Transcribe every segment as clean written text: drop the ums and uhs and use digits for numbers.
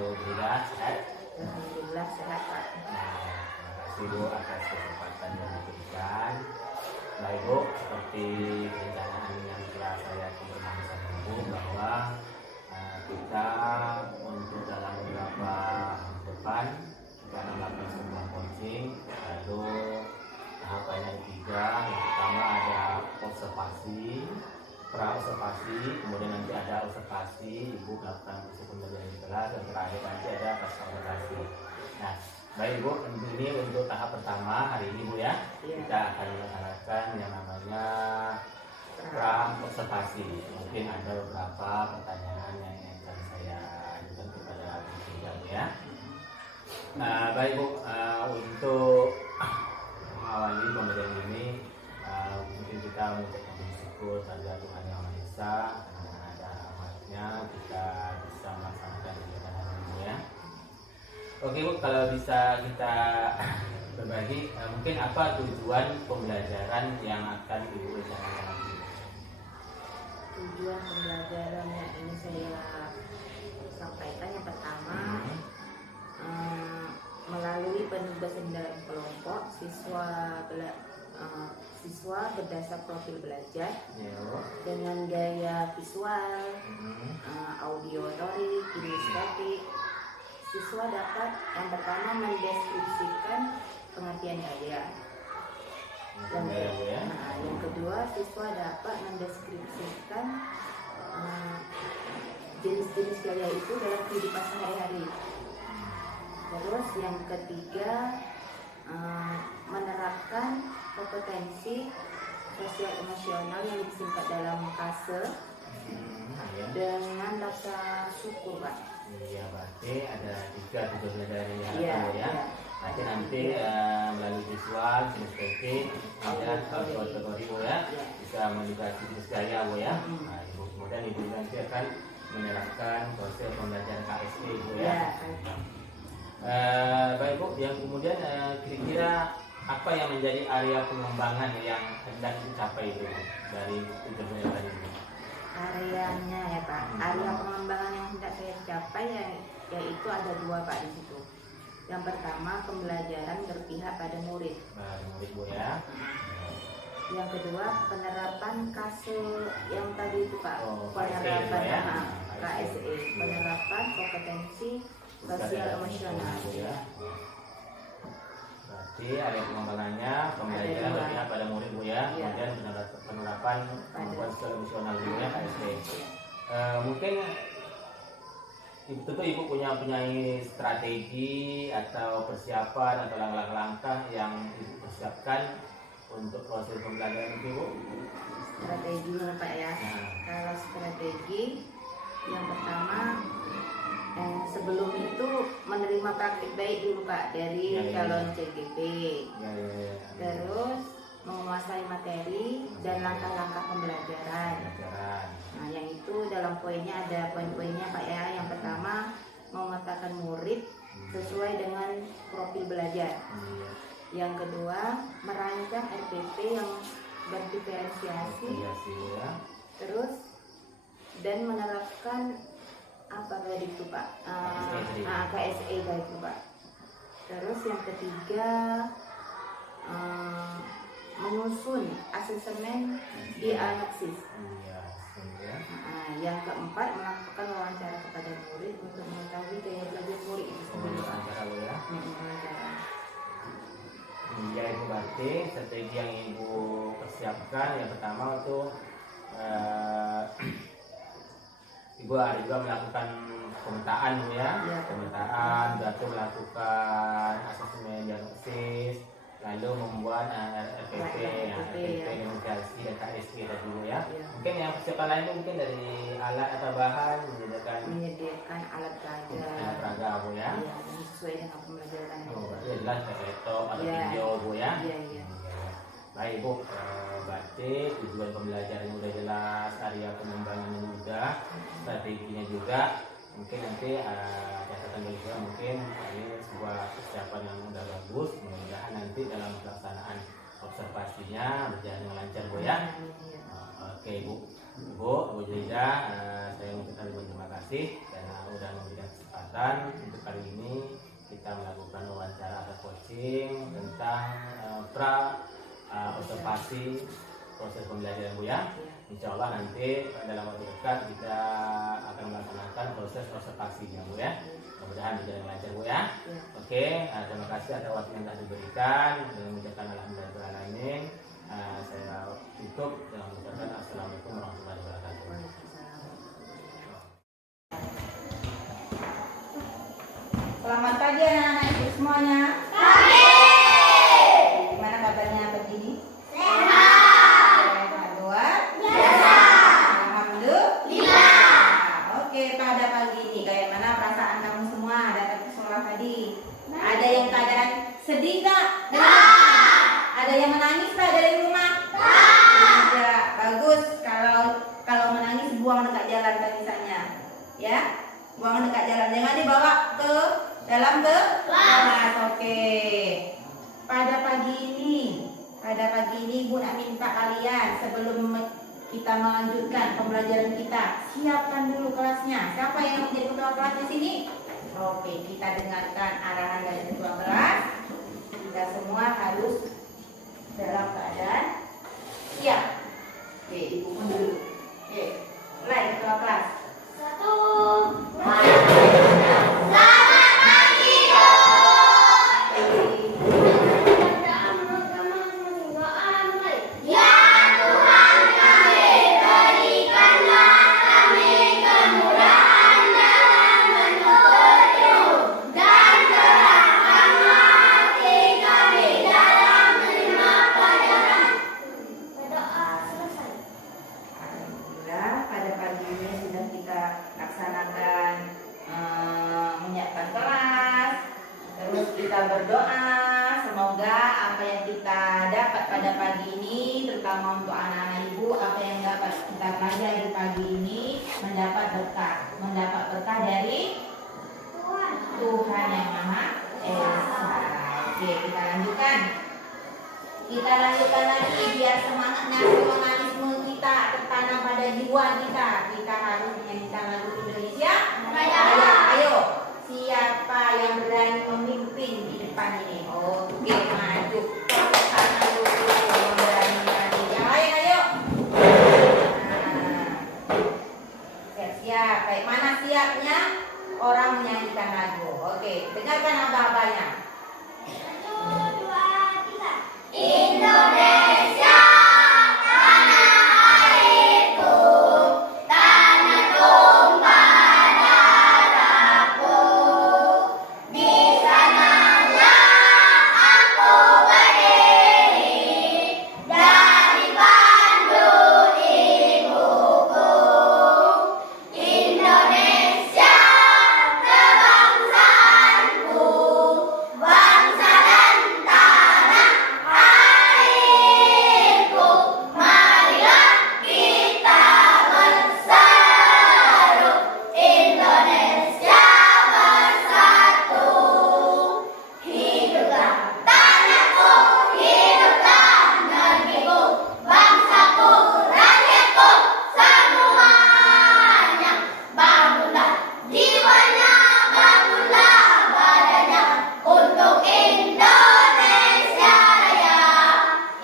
Ibu Brida sehat? Alhamdulillah sehat Pak. Nah, terima kasih Bu atas kesempatan yang diberikan. Baik Bu, seperti perencanaan yang telah saya konfirmasi sama Ibu bahwa kita untuk dalam beberapa depan kita akan melakukan sebuah coaching. Lalu tahapan yang ketiga, yang pertama ada observasi, pra-observasi, kemudian nanti ada observasi, Ibu melakukan proses pembelajaran di kelas, dan terakhir nanti ada pasca-observasi. Nah, baik Bu, ini untuk tahap pertama hari ini Bu ya, kita akan melaksanakan yang namanya pra-observasi. Mungkin ada beberapa pertanyaan yang akan saya ajukan kepada Bu Brida ya. Nah, baik Bu, untuk mengawali pembelajaran ini mungkin kita mengucapkan bersyukur pada Tuhan Yang Maha Esa, karena ada rahmatnya kita bisa melaksanakan kegiatan hari ini ya. Oke Bu, kalau bisa kita berbagi, mungkin apa tujuan pembelajaran yang akan Ibu rencanakan nanti? Tujuan pembelajaran yang ini saya sampaikan yang pertama, melalui penugasan dalam kelompok siswa berdasar profil belajar dengan gaya visual, audiotorik, kinestetik. Siswa dapat yang pertama mendeskripsikan pengertian gaya. Yang kedua, siswa dapat mendeskripsikan jenis-jenis gaya itu dalam kehidupan sehari-hari. Terus yang ketiga, menerapkan kompetensi sosial emosional yang disingkat dalam KASE dengan rasa syukur Pak. Iya, berarti ada 3 tujuan belajar ya. Nanti melalui visual, kinestetik, kemudian kategori Bu ya, bisa mengedukasi jenis gaya Bu ya. Nah, Ibu kemudian Ibu nanti akan menerapkan proses pembelajaran KSE Bu ya. Baik Bu, yang kemudian kira-kira apa yang menjadi area pengembangan yang hendak dicapai itu dari tujuan belajar tadi? Areanya ya Pak, area pengembangan yang hendak saya capai yaitu ada 2 Pak di situ. Yang pertama, pembelajaran berpihak pada murid. Murid Bu ya. Yang kedua, penerapan KASE yang tadi itu Pak, penerapan KSE, penerapan kompetensi sosial emosional. Berarti ada pengembangannya, pembelajaran berpihak pada murid Bu ya, kemudian penerapan kemampuan sosial emosional Bu ya, KSE. Mungkin itu tuh Ibu punya strategi atau persiapan atau langkah-langkah yang Ibu persiapkan untuk proses pembelajaran itu Bu? Strateginya Pak ya. Kalau strategi yang pertama, sebelum itu menerima praktik baik dulu Pak dari calon CGP. Terus menguasai materi dan langkah-langkah pembelajaran. Nah, yang itu dalam poinnya ada poin-poinnya Pak ya. Yang pertama, memetakan murid sesuai dengan profil belajar. Yang kedua, merancang RPP yang berdiferensiasi. Terus dan menerapkan apa tadi itu Pak? KSE tadi itu Pak. Terus yang ketiga, menyusun asesmen diagnosis. Yang keempat, melakukan wawancara kepada murid untuk mengetahui gaya belajar murid itu sendiri. Ya Ibu, berarti strategi yang Ibu persiapkan yang pertama untuk Ibu ada juga melakukan pemetaan Bu ya, pemetaan, berarti melakukan asesmen diagnosis, lalu membuat RPP, demonstrasi dan KSE tadi Bu ya. Mungkin yang persiapan lain itu mungkin dari alat atau bahan menyediakan alat peraga Bu ya. Sesuai dengan pembelajaran. Berarti jelas laptop atau video Bu ya. Baik Bu, berarti tujuan pembelajarannya udah jelas, area pengembangannya juga, strateginya juga. Mungkin nanti catatan juga mungkin ini sebuah persiapan yang udah bagus. Mudah-mudahan nanti dalam pelaksanaan observasinya berjalan dengan lancar Bu ya. Oke Bu Brida, saya mengucapkan terima kasih karena udah memberikan kesempatan Selatan. Untuk kali ini kita melakukan wawancara atau coaching tentang observasi proses pembelajaran Bu ya. Insya Allah nanti dalam waktu dekat kita akan melaksanakan proses observasinya Bu ya. Mudah-mudahan berjalan lancar Bu ya. Oke, terima kasih atas waktu yang telah diberikan. Dengan mengucapkan alhamdulillahirobbilalamin. Saya tutup dengan mengucapkan assalamualaikum warahmatullahi wabarakatuh. Selamat pagi anak-anak ibu semuanya. Pagi. Gimana kabarnya pagi ini? Sehat. Sehat doa? Biasa. Alhamdulillah. Oke, pada pagi ini kayak mana perasaan kamu semua datang ke sekolah tadi? Ada yang keadaan sedih nggak? Ada yang menangis nggak dari rumah? Tidak. Bagus. Kalau menangis buang dekat jalan misalnya, ya. Buang dekat jalan. Jangan dibawa ke dalam kelas. Oke. Pada pagi ini Ibu nak minta kalian sebelum kita melanjutkan pembelajaran kita, siapkan dulu kelasnya. Siapa yang menjadi ketua kelas di sini? Oke, kita dengarkan arahan dari ketua kelas. Kita semua harus dalam keadaan siap. Oke, Ibu pun dulu. Oke, mulai ketua kelas. 1, 2, 3. Selamat pagi dong. Ya Tuhan kami, berikanlah kami kemurahan dalam menuntut dan terangkanlah hati kami dalam menerima pelajaran. Berdoa selesai. Alhamdulillah, pada pagi ini sudah kita laksanakan menyiapkan kelas. Terus kita berdoa semoga apa yang kita dapat pada pagi ini, terutama untuk anak-anak ibu, apa yang dapat kita pelajari pagi ini mendapat berkah dari Tuhan yang Maha Esa. Oke, kita lanjutkan. Kita lanjutkan lagi biar semangat nasionalisme kita tertanam pada jiwa kita. Kita harus menyanyikan lagu Indonesia Raya. Ayo, siapa yang berani memimpin di depan ini? Oke, maju. Tepuk tangan dulu yang berani. Yang lain ayo. Siap. Baik, mana siapnya? Orang menyanyikan lagu. Oke, dengarkan abah-abahnya. 1, 2, 3. Indonesia, tanah airku, tanah tumpah darahku. Di sanalah aku berdiri dari pandu ibuku. Indonesia, kebangsaanku, bangsa dan tanah airku. Marilah kita berseru, Indonesia bersatu. Hiduplah tanahku, hiduplah negeriku, bangsaku, rakyatku, semuanya. Bangunlah jiwanya, bangunlah badannya untuk Indonesia Raya.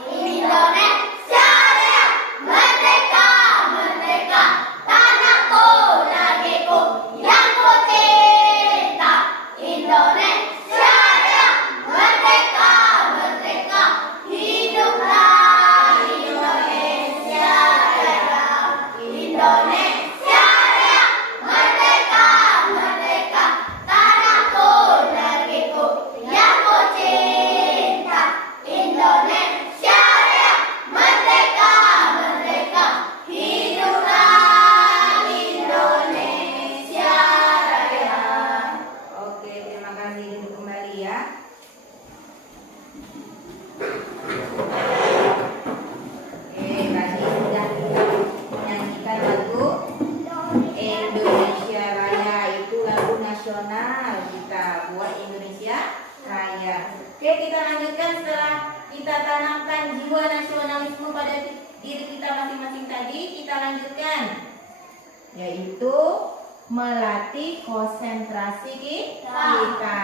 Indonesia Raya, merdeka, merdeka, tanahku, negeriku yang ku cinta. Indonesia Raya, merdeka, merdeka, hiduplah Indonesia Raya. Indonesia Raya, merdeka, merdeka, tanahku, negeriku yang ku cinta. Indonesia Raya, merdeka, merdeka, hiduplah Indonesia Raya. Oke, terima kasih. Duduk kembali ya. Oke, tadi sudah kita menyanyikan lagu Indonesia Raya. Itu lagu nasional kita buat Indonesia Raya. Oke, kita lanjutkan setelah kita tanamkan jiwa nasionalisme pada diri kita masing-masing tadi. Kita lanjutkan, yaitu melatih konsentrasi kita.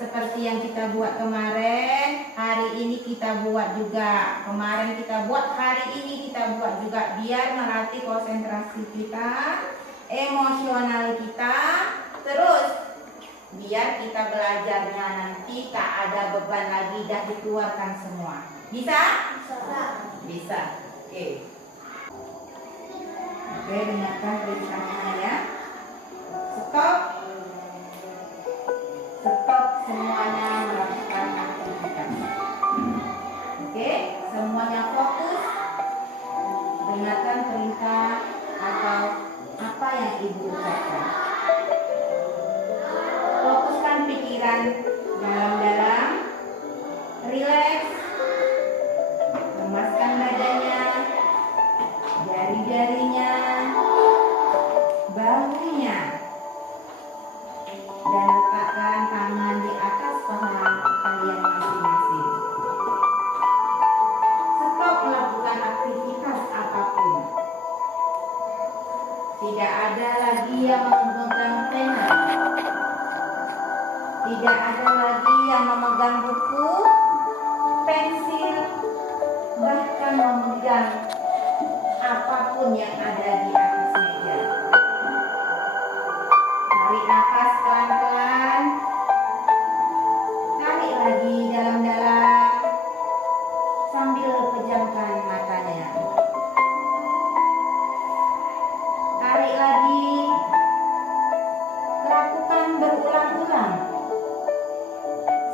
Seperti yang kita buat kemarin, hari ini kita buat juga. Kemarin kita buat, hari ini kita buat juga. Biar melatih konsentrasi kita, emosional kita. Terus biar kita belajarnya nanti tak ada beban lagi, dah dikeluarkan semua. Bisa? Bisa. Oke. Oke, dengarkan perintahnya ya. Stop. Stop semuanya melakukan aktivitas. Oke, semuanya fokus. Dengarkan perintah atau apa yang ibu ucapkan. Fokuskan pikiran dalam-dalam. Rileks. Lemaskan badannya, jari-jarinya, bahunya, dan letakkan tangan di atas paha kalian masing-masing. Stop melakukan aktivitas apapun. Tidak ada lagi yang memegang pena. Tidak ada lagi yang memegang buku, pensil, bahkan memegang apapun yang ada di atas meja. Tarik nafas pelan-pelan. Tarik lagi dalam-dalam sambil pejamkan matanya. Tarik lagi. Lakukan berulang-ulang.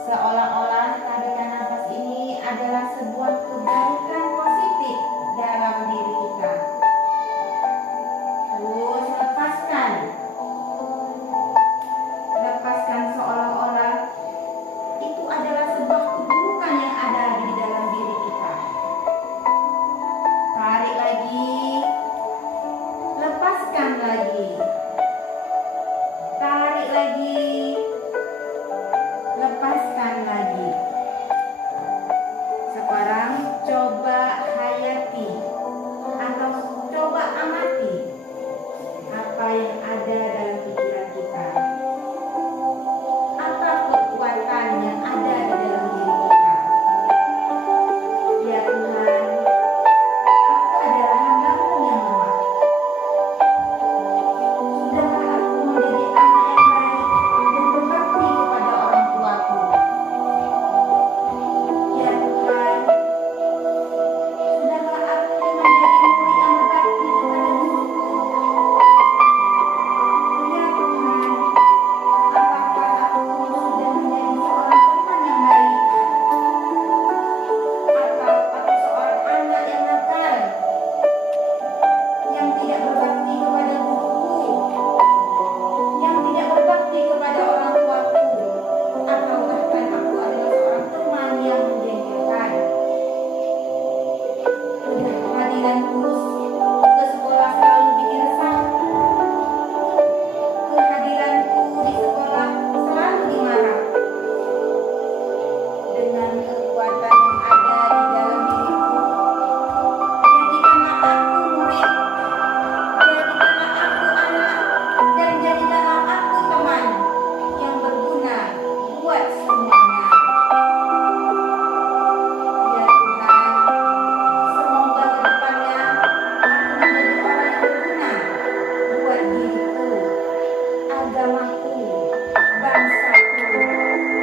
Seolah-olah tarikan nafas ini adalah sebuah kebaikan positif dalam diri kita. Terus lepaskan. Lepaskan seolah-olah itu adalah sebuah keburukan yang ada di dalam diri kita. Tarik lagi. Lepaskan lagi. Tarik lagi. Lepaskan lagi. Sekarang coba hayati atau coba amati apa yang ada dalam pikiran kita. Apa kekuatan yang ada di dalam diri kita. Ya Tuhan, aku adalah hamba-Mu yang lemah. Sudahlah aku menjadi anak yang baik dan berbakti kepada orang tuaku. Ya Tuhan, sudahlah aku menjadi murid yang berbakti kepada guruku. Ya Tuhan, apakah aku sudah menjadi seorang teman yang baik? Atau aku seorang anak yang nakal, yang tidak berbakti kepada guruku, yang tidak berbakti kepada orang tuaku, atau bahkan aku adalah seorang teman yang menjengkelkan. Kehadiran guru ke sekolah selalu bikin resah. Kehadiranku di sekolah selalu dimarah. Dengan kekuatan yang ada di dalam diriku, jadikanlah aku murid, jadikanlah aku anak, dan jadikanlah aku teman yang berguna buat semuanya. Ya Tuhan, semoga ke depannya aku menjadi orang yang berguna buat diriku, agamaku, bangsaku,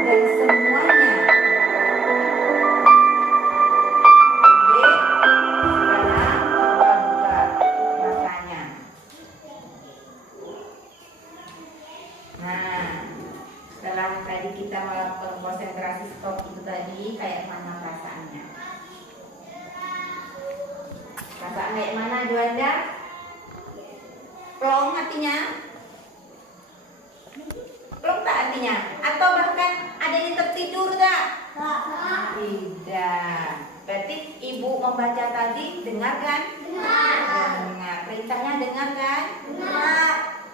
dan semuanya. Oke, sekarang coba buka matanya. Nah, setelah tadi kita melakukan konsentrasi stop itu tadi, kayak mana perasaannya? Perasaan kayak mana, Juanda? Plong hatinya? Plong tak hatinya? Atau bahkan ada yang tertidur tak? Tidak. Berarti ibu membaca tadi, dengar kan? Dengar. Perintahnya dengar kan?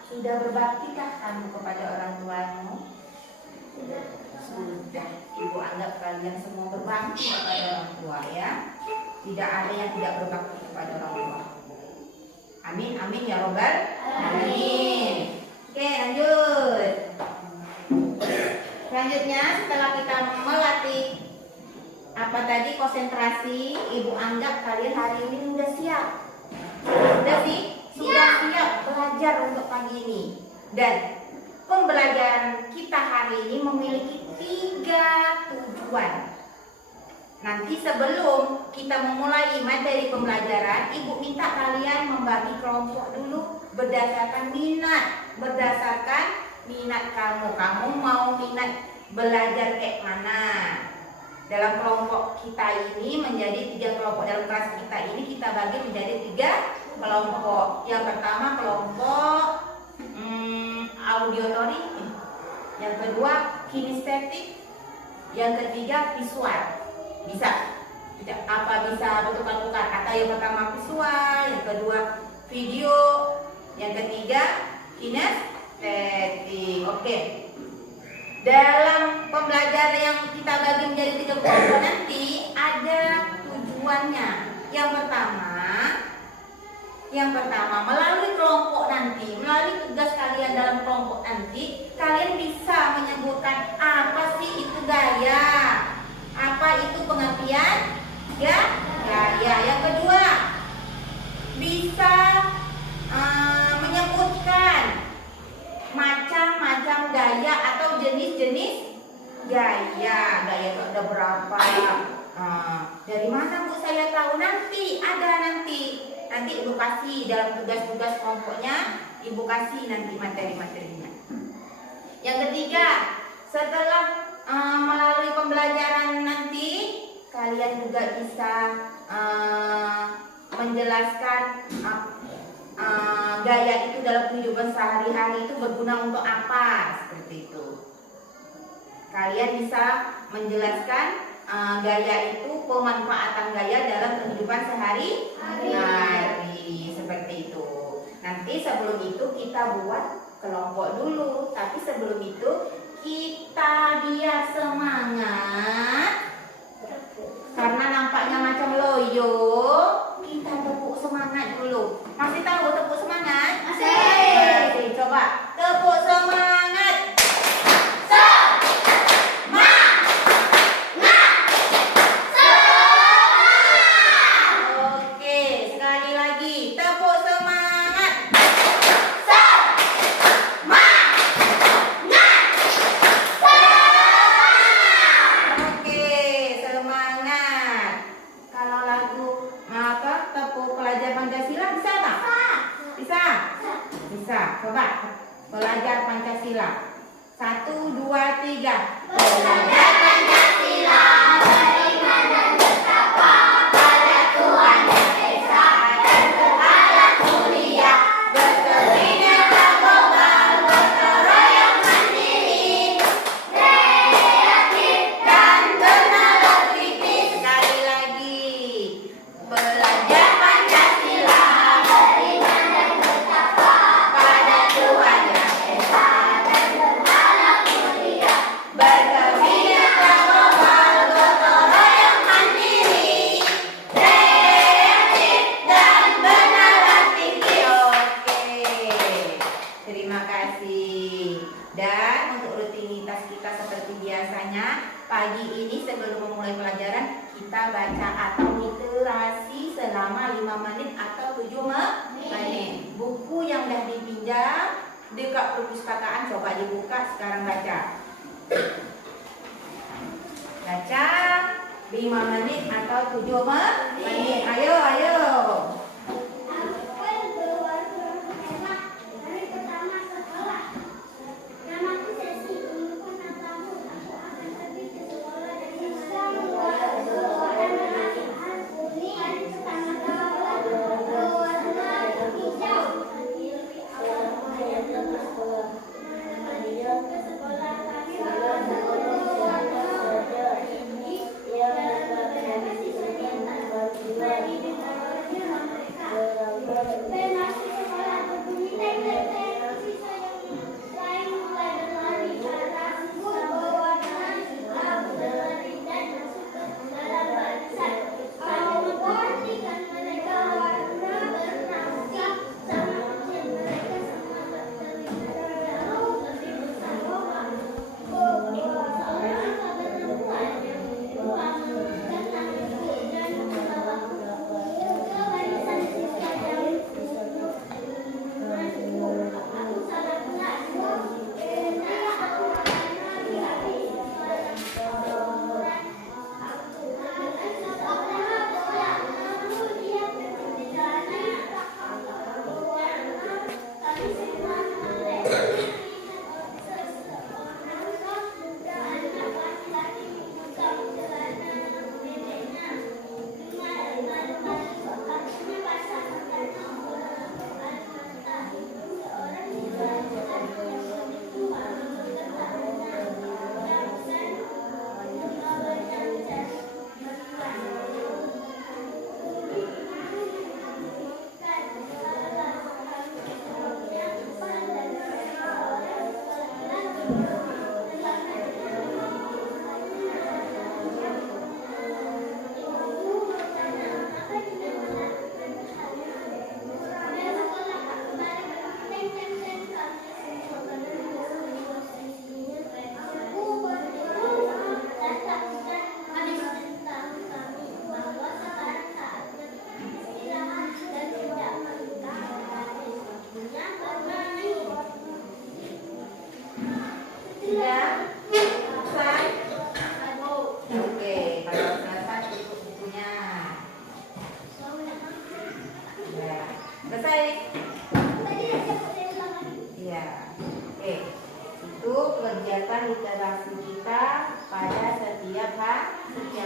Sudah berbaktikah kamu kepada orang tuamu? Sudah. Ibu anggap kalian semua berbakti kepada orang tua ya. Tidak ada yang tidak berbakti kepada orang tua. Amin, amin ya robbal. Amin. konsentrasi, Ibu anggap kalian hari ini udah siap. Sudah siap belajar untuk pagi ini. Dan pembelajaran kita hari ini memiliki 3 tujuan. Nanti sebelum kita memulai materi pembelajaran, Ibu minta kalian membagi kelompok dulu berdasarkan minat. Berdasarkan minat kamu. Kamu mau minat belajar kayak mana? Dalam kelompok kita ini menjadi 3 kelompok. Dalam kelas kita ini kita bagi menjadi 3 kelompok. Yang pertama kelompok auditory, yang kedua kinestetik, yang ketiga visual. Bisa bertukar-tukar. Atau yang pertama visual, yang kedua video, yang ketiga kinestetik. Oke. Dalam pembelajaran yang kita bagi menjadi 3 kelompok nanti ada tujuannya. Yang pertama melalui kelompok nanti, melalui tugas kalian dalam kelompok nanti, kalian bisa menyebutkan apa sih itu gaya, apa itu pengertian gaya. Yang kedua bisa menyebutkan macam-macam gaya atau jenis-jenis gaya. Gaya itu ada berapa? Dari mana Bu saya tahu? Nanti Ibu kasih dalam tugas-tugas kelompoknya, Ibu kasih nanti materi-materinya. Yang ketiga, setelah melalui pembelajaran nanti, kalian juga bisa menjelaskan gaya itu dalam kehidupan sehari-hari itu berguna untuk apa, seperti itu. Kalian bisa menjelaskan gaya itu, pemanfaatan gaya dalam kehidupan sehari-hari, seperti itu. Nanti sebelum itu kita buat kelompok dulu, tapi sebelum itu kita biar semangat. Karena nampaknya macam loyo, kita tepuk semangat dulu. Masih tahu tepuk semangat? Masih. Coba tepuk semangat. Oke, sekali lagi tepuk semangat. Oke, semangat. Kalau lagu tepuk pelajar Pancasila bisa tak? Bisa. Coba belajar Pancasila. 1, 2, 3. Belajar Pancasila, beriman dan bertakwa pada Tuhan Yang Esa dan berhalal mulia, berkebudayaan global, gotong royong mandiri, kreatif dan bernalar kritis. Sekali lagi, belajar Pancasila, beriman dan bertakwa pada Tuhan Yang Esa dan berhalal mulia, berkebudayaan global, gotong royong mandiri, kreatif dan bernalar tinggi. Oke, terima kasih. Dan untuk rutinitas kita seperti biasanya, pagi ini sebelum memulai pelajaran kita baca atau literasi selama 5 menit atau 7 menit. Buku yang dah dipinjam dekat perpustakaan coba dibuka sekarang baca. Baca 5 menit atau 7 menit. Ayo. Aku berwarna merah. Hari pertama sekolah. Namaku Sesi. Umurku 6 tahun. Aku akan pergi ke sekolah dari warna kuning. Hari pertama sekolah berwarna hijau. Ke sekolah kami berwarna tinggi. Dari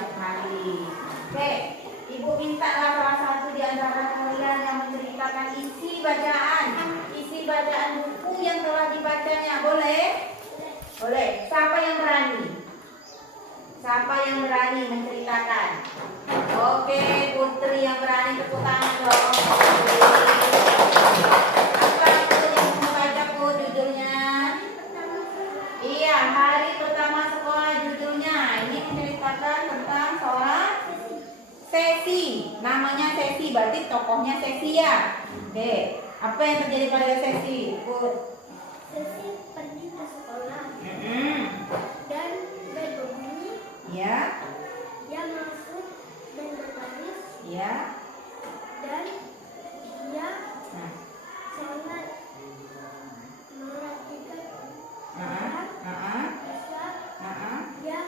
setiap hari. Oke, Ibu mintalah salah satu di antara kalian yang menceritakan isi bacaan buku yang telah dibacanya. Boleh? Boleh. Siapa yang berani? Siapa yang berani menceritakan? Oke, Putri yang berani, tepuk tangan dong. Apa itu yang mau baca Bu judulnya? Iya, hari pertama sekolah judulnya. Ini menceritakan tentang seorang Sesi. Namanya Sesi, berarti tokohnya Sesi ya. Oke, apa yang terjadi pada Sesi? Sesi pergi ke sekolah dan bel berbunyi. Ya, Dia masuk dan berbaris ya. dan dia Nah, sangat merhatikan ah, ah, siswa. ah. Dia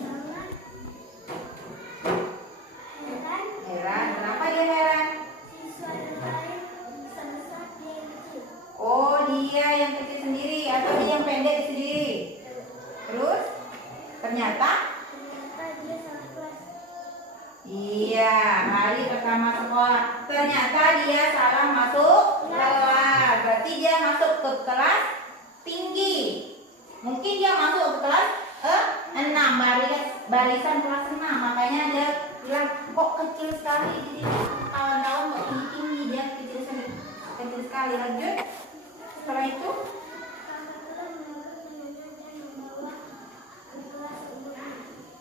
sangat heran Heran, kenapa dia heran? siswa yang lain bisa-bisa dia yang kecil. Oh, dia yang kecil sendiri atau dia yang pendek sendiri? Terus, ternyata Dia salah kelas. iya, hari pertama sekolah. Ternyata dia salah masuk kelas. Berarti dia masuk ke kelas tinggi. Mungkin dia masuk ke kelas 6, barisan kelas 6. Makanya dia bilang, kok kecil sekali. Jadi kawan-kawan kok tinggi, dia kecil sekali. Lanjut. Setelah itu,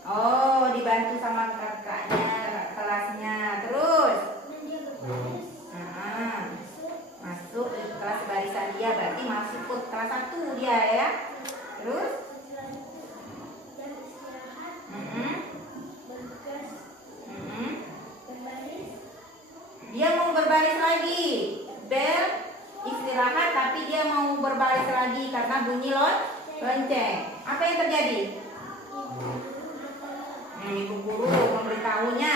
oh, dibantu sama kakaknya kelasnya. Terus masuk ke kelas barisan dia, berarti masuk ke kelas 1 dia ya. Terus dia mau berbaris lagi. Bel istirahat, tapi dia mau berbaris lagi karena bunyi lonceng. Apa yang terjadi? Ibu guru memberitahunya.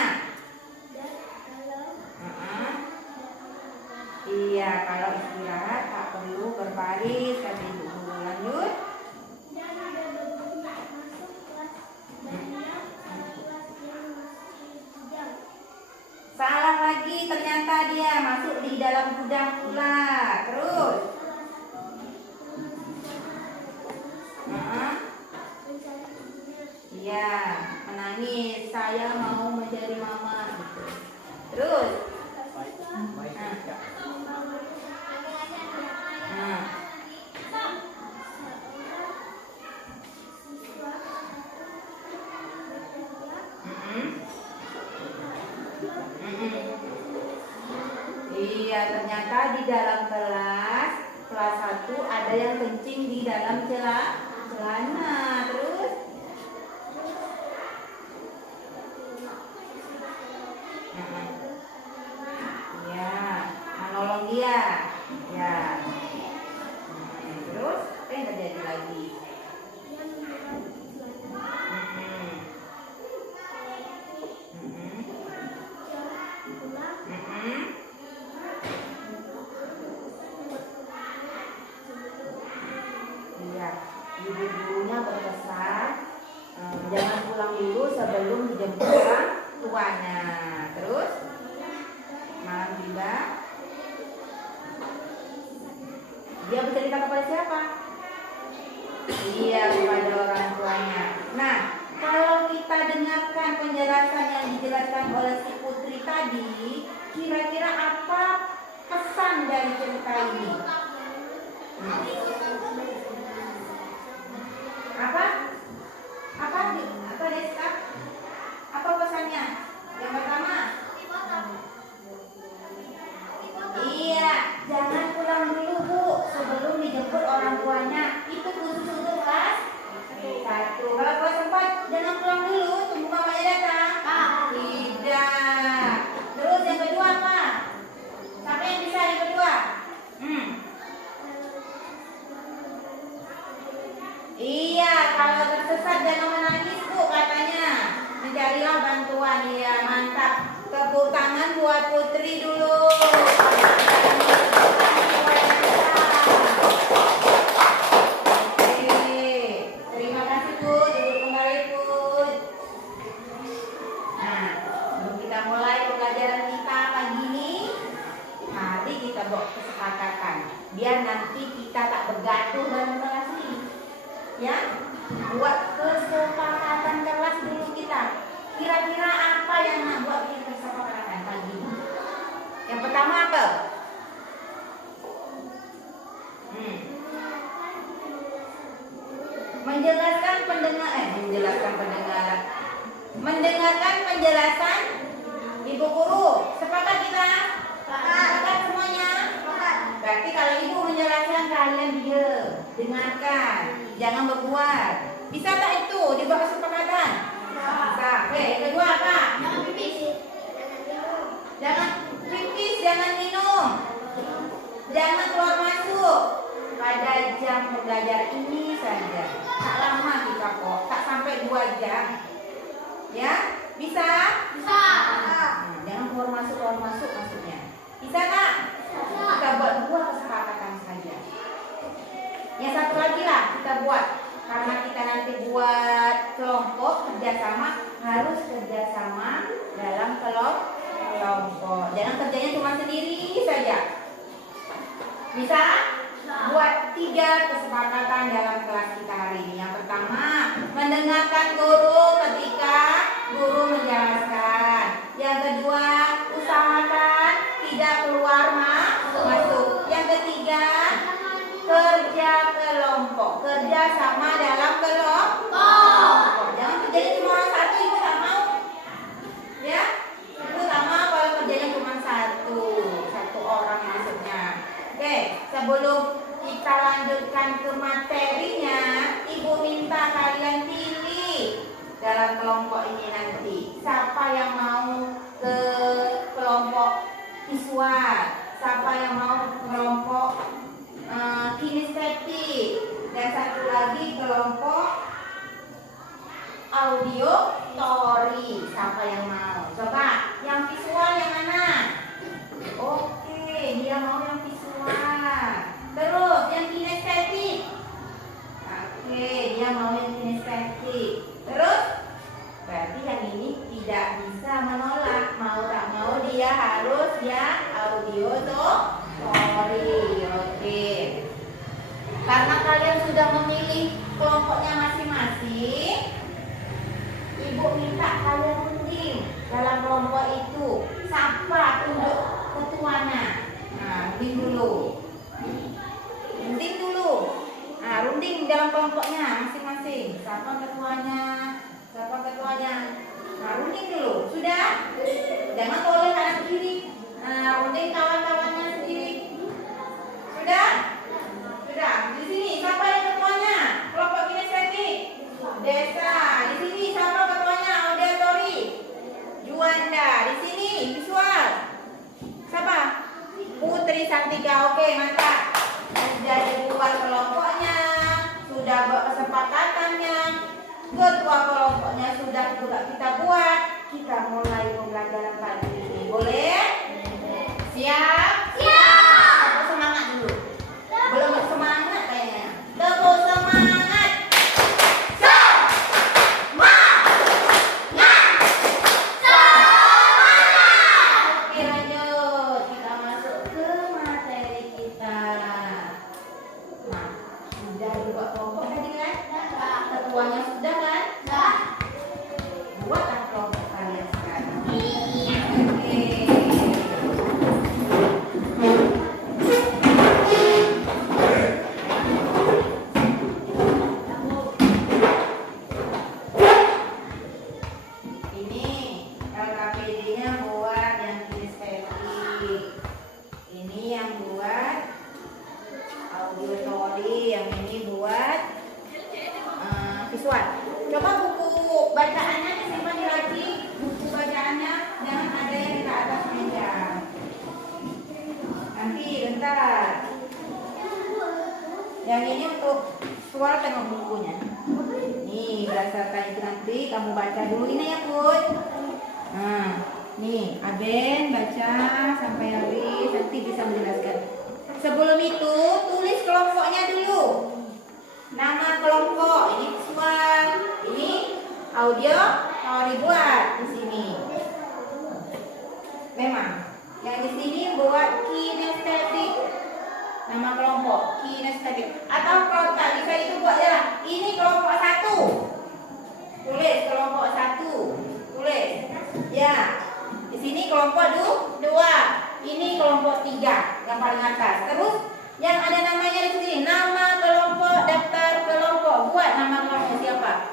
Iya, kalau istirahat tak perlu berbaris, kata ibu guru. Lanjut. Salah lagi, ternyata dia masuk di dalam gudang pula. Terus. Iya, menangis. Saya mau menjadi mama. Gitu. Terus. Iya, ternyata di dalam kelas 1 ada yang kencing di dalam celana. Terus ya, menolong dia. Ya. Terus apa yang terjadi lagi? Iya, ibu gurunya berpesan jangan pulang dulu sebelum dijemput orang tuanya. Terus malam tiba, dia bercerita kepada siapa? Iya, kepada orang tuanya. Nah, kalau kita dengarkan penjelasan yang dijelaskan oleh si Putri tadi, kira-kira apa pesan dari cerita ini? Apa? Apa Deska? Apa pesannya? Yang pertama? Iya, jangan pulang dulu Bu sebelum dijemput orang tuanya. Itu khusus untuk kelas 1. Kalau kelas 4 jangan pulang dulu, tunggu mamanya datang. Tidak. Terus yang kedua apa? Siapa yang bisa yang kedua? Iya, kalau tersesat jangan menangis Bu katanya. Mencarilah bantuan. Iya, mantap. Tepuk tangan buat Putri dulu. Oke, terima kasih Bu. Duduk kembali. biar nanti kita tak bergaduh dalam kelas ini. Ya, buat kesepakatan kelas dulu kita. Kira-kira apa yang nak buat kita kesepakatan pagi ini? Yang pertama apa? Mendengarkan penjelasan ibu guru. Sepakat kita? Sepakat semuanya? Sepakat. Berarti kalau ibu menjelaskan kalian diam, dengarkan, jangan berbuat. Bisa tak itu dibuat kesepakatan? Bisa. Oke, yang kedua apa? Jangan pipis. Jangan pipis, jangan minum, jangan keluar masuk pada jam belajar ini saja. Tak lama kita kok, tak sampai 2 jam. Ya, bisa? Bisa. Jangan keluar masuk maksudnya. Bisa tak? Kita buat 2 kesepakatan saja. Yang satu lagi lah kita buat, karena kita nanti buat kelompok kerjasama, harus kerjasama dalam kelompok. Jangan kerjanya cuma sendiri saja. Bisa? Buat 3 kesepakatan dalam kelas kita hari ini. Yang pertama, mendengarkan guru ketika guru menjelaskan. Yang kedua, usahakan tidak keluar masuk. Yang ketiga, kerja kelompok, kerja sama dalam kelompok. Jangan kerjanya cuma orang satu, ibu tak mau. Ya, ibu tak mau kalau kerjanya cuma satu orang maksudnya. Oke, sebelum kita lanjutkan ke materinya, ibu minta kalian pilih dalam kelompok ini nanti siapa yang mau ke kelompok visual, siapa yang mau ke kelompok kinestetik, dan satu lagi kelompok audiotori. Siapa yang mau? Coba yang visual yang mana? Oke, dia mau yang visual. Terus yang kinestetik. Oke, dia mau yang kinestetik. Terus berarti yang ini tidak bisa menolak. Mau tak mau dia harus ya audiotori. Oke. Karena kalian sudah memilih kelompoknya masing-masing, ibu minta kalian runding dalam kelompok itu. Siapa tunjuk ketuanya? Nah, runding dulu. Nah, runding dalam kelompoknya masing-masing. Siapa ketuanya? Nah, runding dulu. Sudah? Jangan toleh kanan kiri. Nah, runding kawan-kawannya sendiri. Sudah? Di sini siapa yang ketuanya? Kelompok kinestetik. Desa. Di sini siapa ketuanya? Auditori. Juanda. Di sini visual. Siapa? Putri Santika. Oke, mantap. Sudah dibuat kelompoknya, sudah buat kesepakatannya, ketua kelompoknya sudah juga kita buat. Kita mulai pembelajaran pagi ini. Boleh? Siap? Siap. Tepuk semangat dulu. Belum bersemangat kayaknya. Tepuk semangat. Oke, lanjut. Kita masuk ke materi kita. Nah, sudah dibuat kelompok tadi kan? Ketuanya sudah kan? Buatlah kelompok kalian sekarang. Oke. Ini LKPD-nya buat yang kinestetik. Ini yang buat audiotori, yang ini buat visual. Coba buku bacaannya disimpan di laci. Buku bacaannya jangan ada yang di atas meja. Nanti bentar. Yang ini untuk suara tengok bukunya. Nih berdasarkan itu nanti kamu baca dulu ini ya Put. Nah, nih Aben baca sampai habis, nanti bisa menjelaskan. Sebelum itu tulis kelompoknya dulu. Nama kelompok ini visual, ini audio, mau dibuat di sini. Memang yang di sini buat kinestetik. Nama kelompok minus tadi. Atau kalau tak bisa itu buat ya. Ini kelompok 1. Tulis kelompok 1. Tulis. Ya. Di sini kelompok 2. Ini kelompok 3 yang paling atas. Terus yang ada namanya di sini, nama kelompok, daftar kelompok. Buat nama kelompok siapa?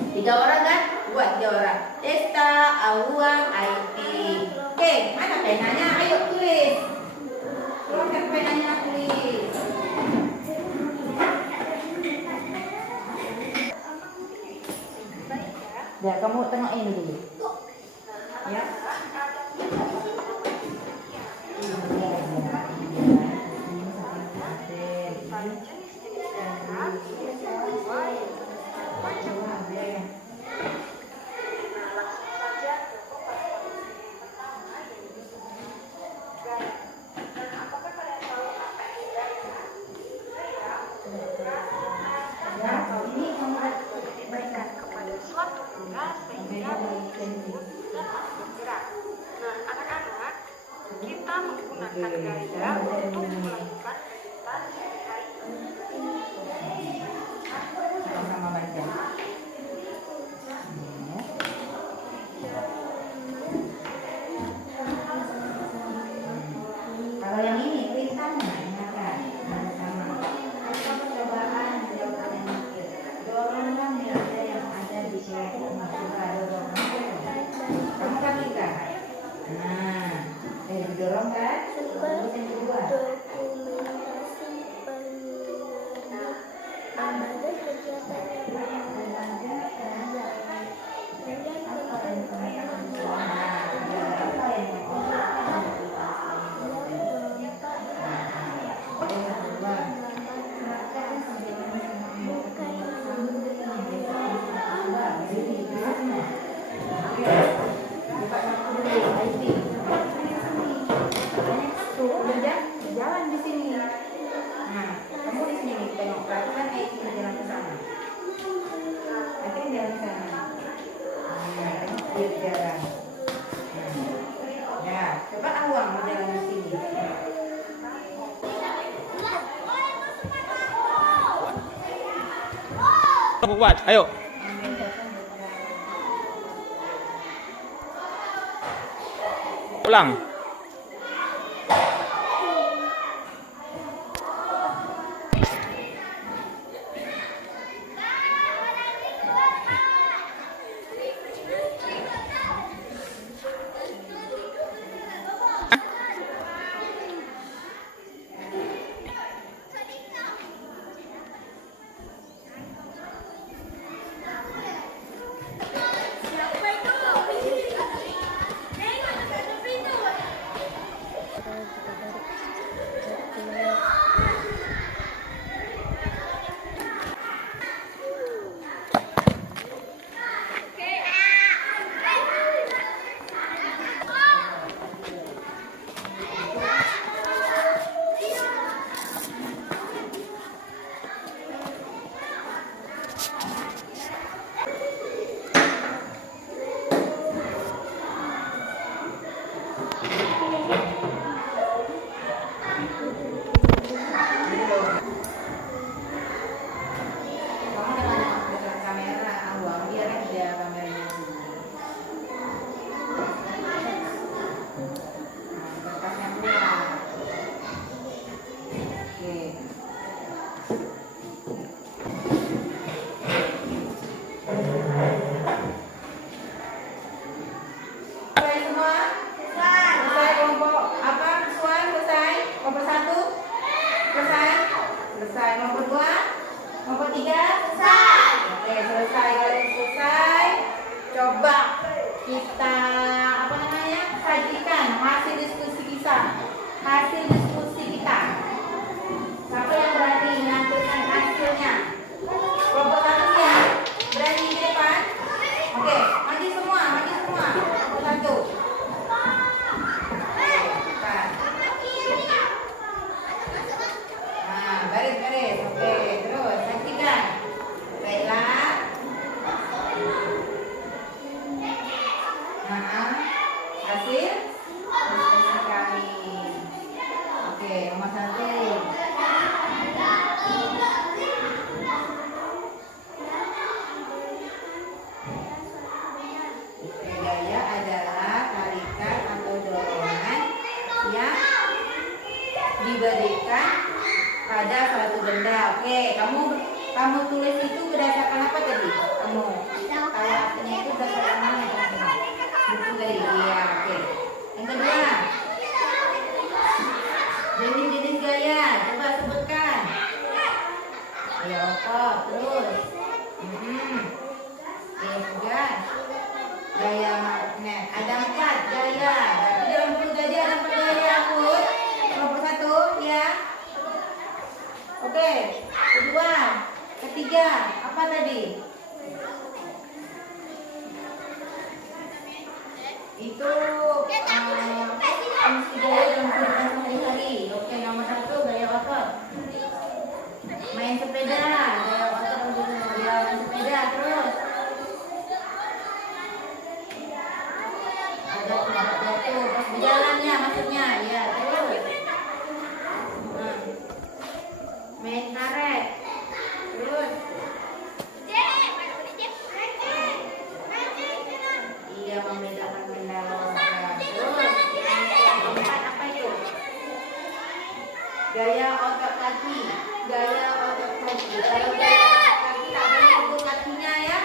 3 orang kan? Buat 3 orang. Desta, Awang, Aiti. Oke, mana penanya? Ayo tulis. Keluarkan penanya, tulis. Ya, kamu tengok ini dulu. Ya. Kita menggunakan gaya untuk melakukan Sama-sama baca. Kalau yang ini perintahnya ingatkan sama-sama. Apa percobaan menjawab yang mikir. Dorongan nilai yang ada di kelompok mahasiswa dorongan. Kamu kan kita. Nah, didorong kan? Terus yang kedua. Dokumentasi penilaian amada kegiatan jalan di sini. Nah, kamu di sini tengok perhatikan Aiti jalan ke sana. Aiti jalan ke sana. Nah, dia jalan. Ya, coba Awang jalan di sini. Buat, ayo. Ulang. pada suatu benda. Oke, kamu tulis itu berdasarkan apa tadi? Kamu tahu artinya itu berdasarkan mana teman-teman? Buku tadi. Iya, oke. Yang kedua, jenis-jenis gaya. Coba sebutkan. Gaya otot, terus. Gaya pegas. Gaya magnet. Ada 4 gaya. Berarti dalam buku tadi ada 4 gaya, Put. Kelompok 1, ya. Oke. Kedua, ketiga, apa tadi? Itu fungsi gaya dalam kehidupan sehari-hari. Oke, nomor 1 gaya otot. Main sepeda, gaya otot untuk main sepeda. Terus ada tidak jatuh pas berjalannya maksudnya, ya. Terus main karet. Terus iya, membedakan benda logam. Terus yang keempat apa itu? Gaya otot kaki. Gaya otot kaki. Kalau gaya otot kaki tak boleh sebut kakinya ya.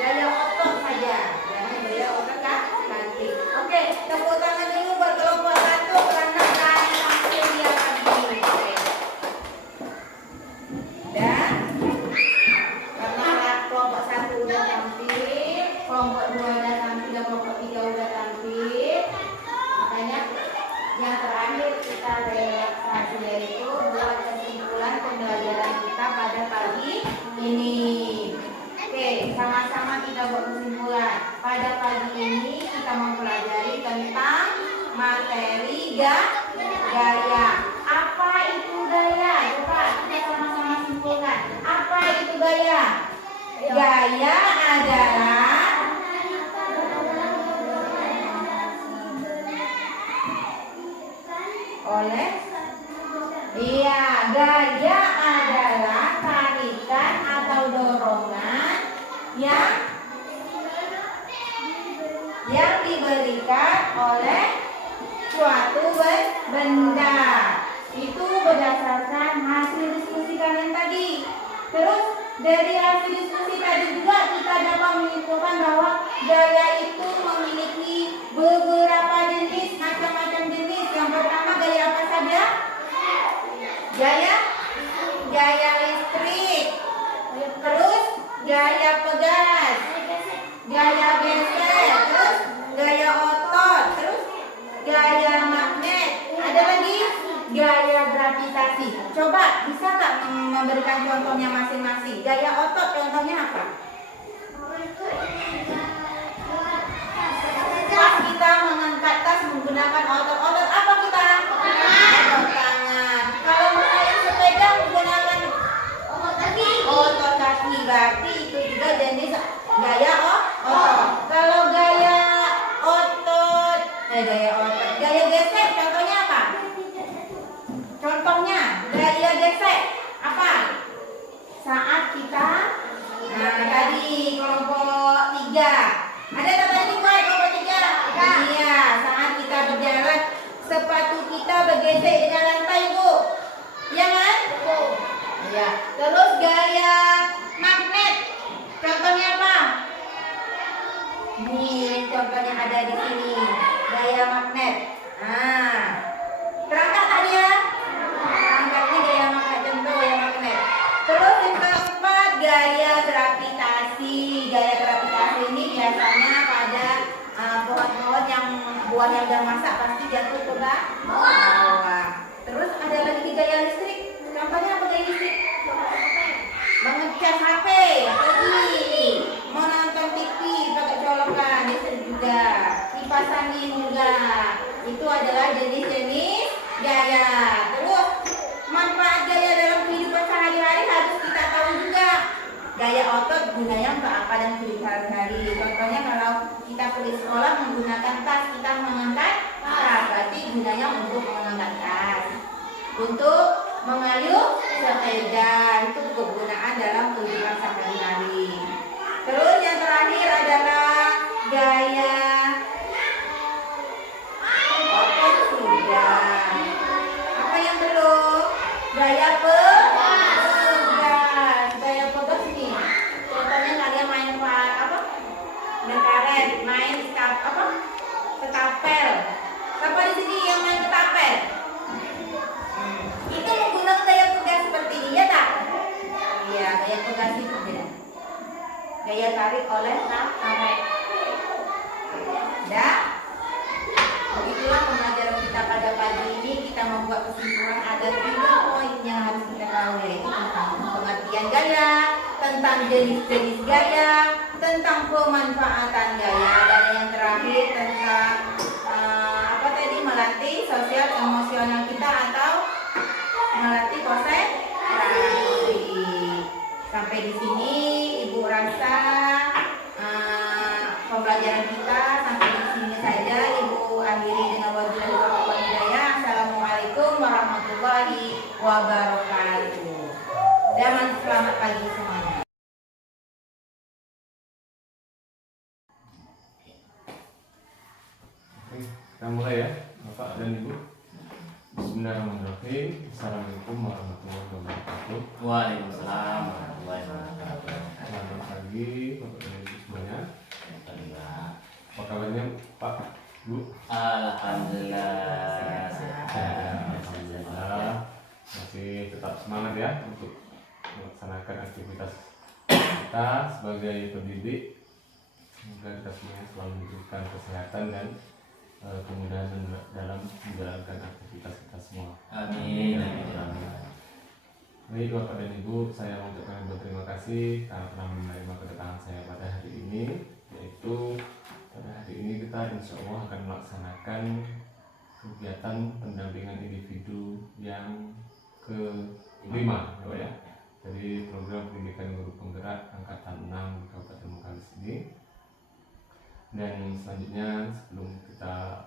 Gaya otot saja. Jangan gaya otot kaki. Oke, tepuk tangan dulu buat kelompok 1 karena tadi hasil dia tadi. Dan karena kelompok 1 udah tampil, kelompok 2 udah tampil, dan kelompok 3 udah tampil. Makanya yang terakhir kita relaksasi, yaitu buat kesimpulan pembelajaran kita pada pagi ini. Oke, sama-sama kita buat kesimpulan. Pada pagi ini kita mempelajari tentang materi gaya. Apa itu gaya? Coba kita sama-sama simpulkan. Apa itu gaya? Gaya adalah gaya adalah tarikan atau dorongan yang diberikan oleh suatu benda. Itu berdasarkan hasil diskusi kalian tadi. Terus dari hasil diskusi tadi juga kita dapat menyimpulkan bahwa gaya itu memiliki beberapa jenis, macam-macam jenis. Yang pertama, gaya apa saja? Gaya listrik. Terus gaya pegas, gaya geser, terus gaya otot, terus gaya magnet. Ada lagi gaya gravitasi. Coba bisa tak memberikan contohnya masing-masing? Gaya otot contohnya apa? Pas kita mengangkat tas menggunakan otot-otot apa kita? Otot tangan. Kalau mengayuh sepeda menggunakan otot kaki. Berarti itu juga jenis gaya otot. Kalau gaya otot, gaya gesek contohnya apa? Contohnya gaya gesek apa? Saat kita tadi kelompok 3. Ada tadi kelompok 3? Iya, saat kita berjalan sepatu kita bergesek dengan lantai, Bu. Iya kan? Iya. Terus gaya magnet. Contohnya apa? Nih, contohnya ada di sini. Gaya magnet. Terangkat tadi ya? Terangkatnya gaya magnet, contoh gaya magnet. Terus yang keempat, gaya gravitasi. Gaya gravitasi ini biasanya pada pohon-pohon yang buahnya udah masak pasti jatuh ke bawah. Terus ada lagi gaya listrik. Contohnya apa gaya listrik? Mengecas HP, pergi, mau nonton TV pakai colokan, listrik juga, kipas angin juga. Itu adalah jenis-jenis gaya. Terus manfaat gaya dalam kehidupan sehari-hari harus kita tahu juga. Gaya otot gunanya untuk apa dan kehidupan sehari-hari. Contohnya kalau kita pergi sekolah menggunakan tas, kita mengangkat tas, berarti gunanya untuk mengangkat tas. Untuk mengayuh sepeda, itu kegunaan dalam kehidupan sehari-hari. Terus yang terakhir adalah gaya otot sudah. Apa yang belum? Gaya gaya tarik oleh tarik. Dan begitulah pembelajaran kita pada pagi ini. Kita membuat kesimpulan ada 3 poin yang harus kita tahu, yaitu tentang pengertian gaya, tentang jenis-jenis gaya, tentang pemanfaatan gaya, dan yang terakhir tentang melatih sosial emosional kita atau melatih konsentrasi. Sampai di sini Ibu rasa pembelajaran kita sampai di sini saja. Ibu akhiri dengan wabillahi taufiq wal hidayah. Assalamualaikum warahmatullahi wabarakatuh. Dan selamat pagi semuanya. Kita mulai ya, Bapak dan Ibu. Bismillahirrahmanirrahim. Assalamualaikum warahmatullahi wabarakatuh. Waalaikumsalam warahmatullahi wabarakatuh. Selamat pagi Bapak dan Ibu semuanya. Apa kabarnya Pak, Bu? Alhamdulillah. Alhamdulillah. Masih tetap semangat ya untuk melaksanakan aktivitas kita sebagai pendidik. Semoga kita semuanya selalu diberikan kesehatan dan kemudahan dalam menjalankan aktivitas kita semua. Amin. Baik Bapak dan Ibu, saya mengucapkan berterima kasih karena telah menerima kedatangan saya pada hari ini. Yaitu pada hari ini kita insya Allah akan melaksanakan kegiatan pendampingan individu yang ke-5 ya. Jadi program pendidikan guru penggerak angkatan 6 di Kabupaten Bengkalis ini. Dan selanjutnya sebelum kita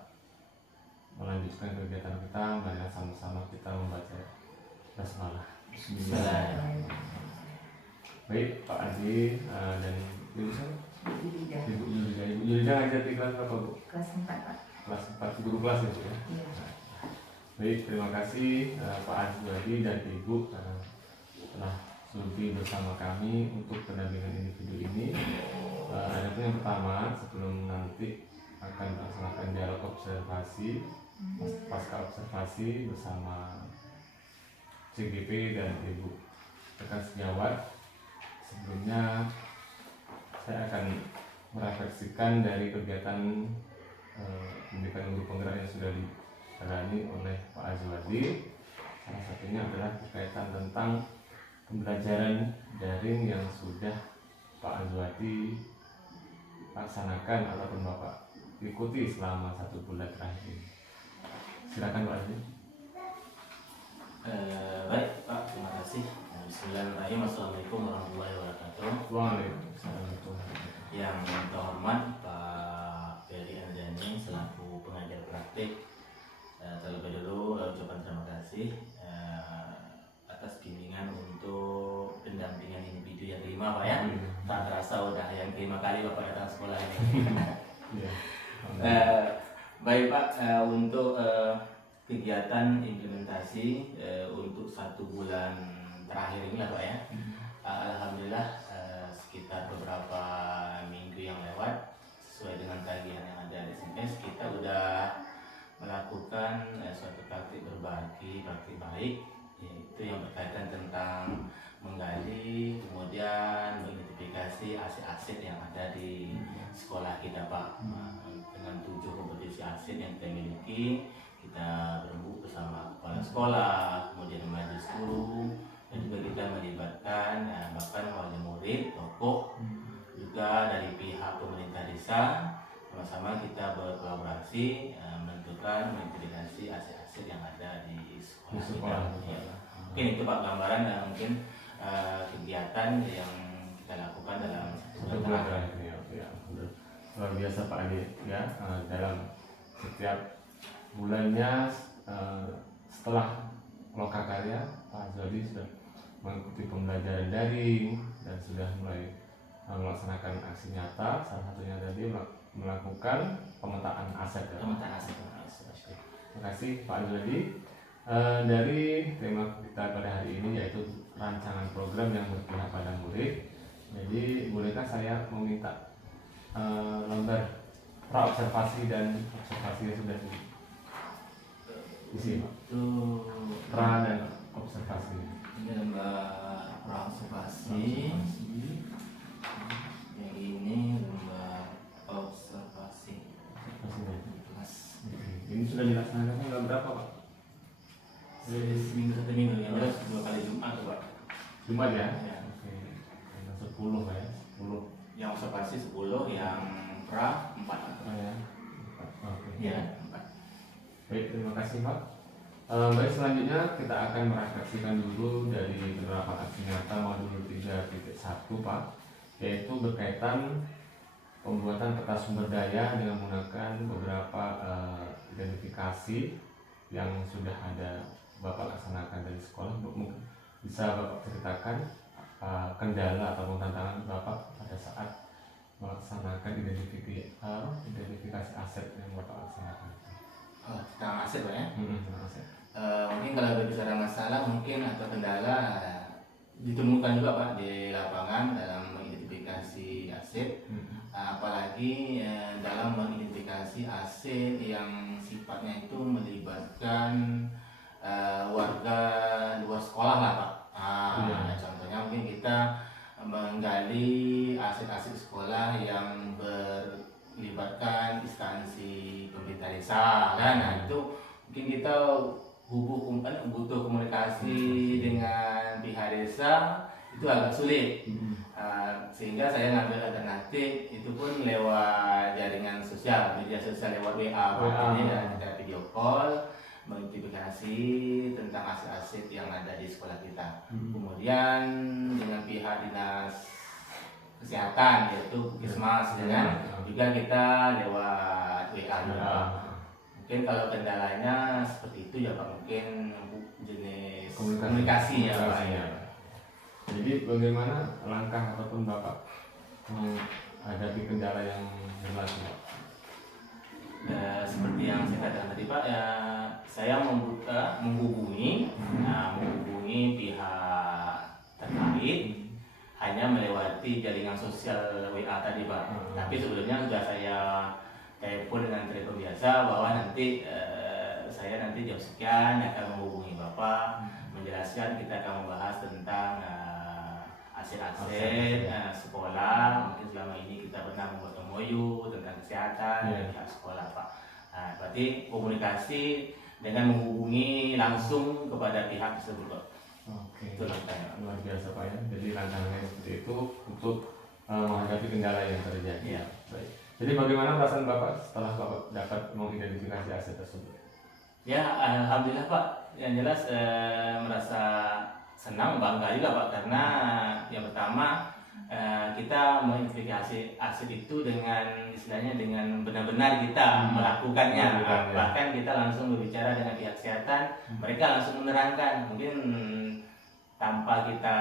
melanjutkan kegiatan kita, mari sama-sama kita membaca basmalah. Bismillah. Baik Pak Adi dan Ibu saya. Ibu Julida ngajar di kelas berapa Bu? Kelas 4 Pak. Kelas 4 guru kelas ya Bu ya. Iya. Baik, terima kasih Pak Adi dan Ibu telah sudi bersama kami untuk pendampingan individu ini. Adapun yang pertama, sebelum nanti akan melaksanakan dialog observasi, pasca observasi bersama CGP dan Ibu rekan sejawat. Sebelumnya saya akan merefleksikan dari kegiatan pendidikan guru penggerak yang sudah dijalani oleh Pak Azwadi. Salah satunya adalah berkaitan tentang pembelajaran daring yang sudah Pak Azwadi laksanakan ataupun Bapak ikuti selama 1 bulan terakhir ini. Silakan Pak Azwadi. Baik Pak, terima kasih. Bismillahirrahmanirrahim. Assalamualaikum warahmatullahi wabarakatuh. Waalaikumsalam. Yang terhormat Pak Ferry Anjani selaku pengajar praktik, terlebih dahulu ucapan terima kasih atas bimbingan untuk pendampingan individu yang kelima Pak ya. Tak terasa udah yang kelima kali Bapak datang sekolah ini. Baik Pak, untuk kegiatan implementasi untuk 1 bulan terakhir ini lah Pak ya. Alhamdulillah sekitar beberapa minggu yang lewat, sesuai dengan tagihan yang ada di SMS, kita udah melakukan suatu praktik berbagi, praktik baik, yaitu yang berkaitan tentang menggali, kemudian mengidentifikasi aset-aset yang ada di sekolah kita Pak. Dengan 7 kompetisi aset yang kita miliki, kita berembuk bersama kepala sekolah, kemudian majelis guru, dan juga kita melibatkan bahkan wali murid, tokoh, juga dari pihak pemerintah desa. Sama-sama kita berkolaborasi menentukan mengidentifikasi aset-aset yang ada di sekolah kita. Ya. Mungkin itu Pak gambaran dan mungkin kegiatan yang kita lakukan dalam 1 bulan terakhir. Ya, luar biasa Pak Adi ya, dalam setiap bulannya setelah lokakarya Pak Azwadi sudah mengikuti pembelajaran daring dan sudah mulai melaksanakan aksi nyata. Salah satunya tadi melakukan pemetaan aset. Pemetaan aset. Terima kasih Pak Azwadi. Dari tema kita pada hari ini yaitu rancangan program yang berpihak pada murid. Jadi bolehkah saya meminta lembar pra-observasi dan observasi yang sudah diisi Pak? Pra dan observasi. Ini lembar pra-observasi. Jumat ya? Ya. Oke. 10 ya? 10. Yang observasi 10, yang pra 4. Oh ya. Oke. Ya, 4. Baik, terima kasih Pak. Baik, selanjutnya kita akan merefleksikan dulu dari beberapa aksi nyata modul 3.1 Pak, yaitu berkaitan pembuatan peta sumber daya dengan menggunakan beberapa identifikasi yang sudah ada Bapak laksanakan dari sekolah. Mungkin bisa Bapak ceritakan kendala atau tantangan Bapak pada saat melaksanakan identifikasi aset yang Bapak laksanakan. Oh, tentang aset Pak ya? Tentang aset. Mungkin kalau berbicara masalah mungkin atau kendala ditemukan juga Pak di lapangan dalam mengidentifikasi aset. Apalagi dalam mengidentifikasi aset yang sifatnya itu melibatkan warga luar sekolah lah Pak. Contohnya mungkin kita menggali aset-aset sekolah yang melibatkan instansi pemerintah desa kan. Nah, itu mungkin kita butuh komunikasi dengan pihak desa, itu agak sulit. Sehingga saya ngambil alternatif itu pun lewat jaringan sosial, media sosial lewat WA. Ini ada video call mengidentifikasi tentang aset-aset yang ada di sekolah kita. Kemudian dengan pihak dinas kesehatan yaitu Puskesmas ya kan, juga kita lewat WA juga. Mungkin kalau kendalanya seperti itu ya Pak, mungkin jenis komunikasi ya Pak ya. Jadi bagaimana langkah ataupun Bapak menghadapi kendala yang berlaku Pak? Seperti yang saya katakan tadi Pak, ya saya menghubungi pihak terkait hanya melewati jaringan sosial WA tadi Pak. Tapi sebelumnya sudah saya telepon dengan telepon biasa bahwa nanti saya nanti jam sekian akan menghubungi Bapak, menjelaskan kita akan membahas tentang aset-aset sekolah. Mungkin selama ini kita pernah membuat MOU tentang kesehatan pihak sekolah Pak. Nah, berarti komunikasi dengan menghubungi langsung kepada pihak tersebut Pak. Oke. Itu langkahnya. Luar biasa Pak ya. Jadi langkahnya seperti itu untuk menghadapi kendala yang terjadi. Ya. Baik. Jadi bagaimana perasaan Bapak setelah Bapak dapat mengidentifikasi aset tersebut? Ya, alhamdulillah Pak. Yang jelas merasa senang, bangga juga Pak, karena yang pertama kita mengidentifikasi aset itu dengan istilahnya dengan benar-benar kita melakukannya. Bahkan kita langsung berbicara dengan pihak kesehatan, mereka langsung menerangkan, mungkin tanpa kita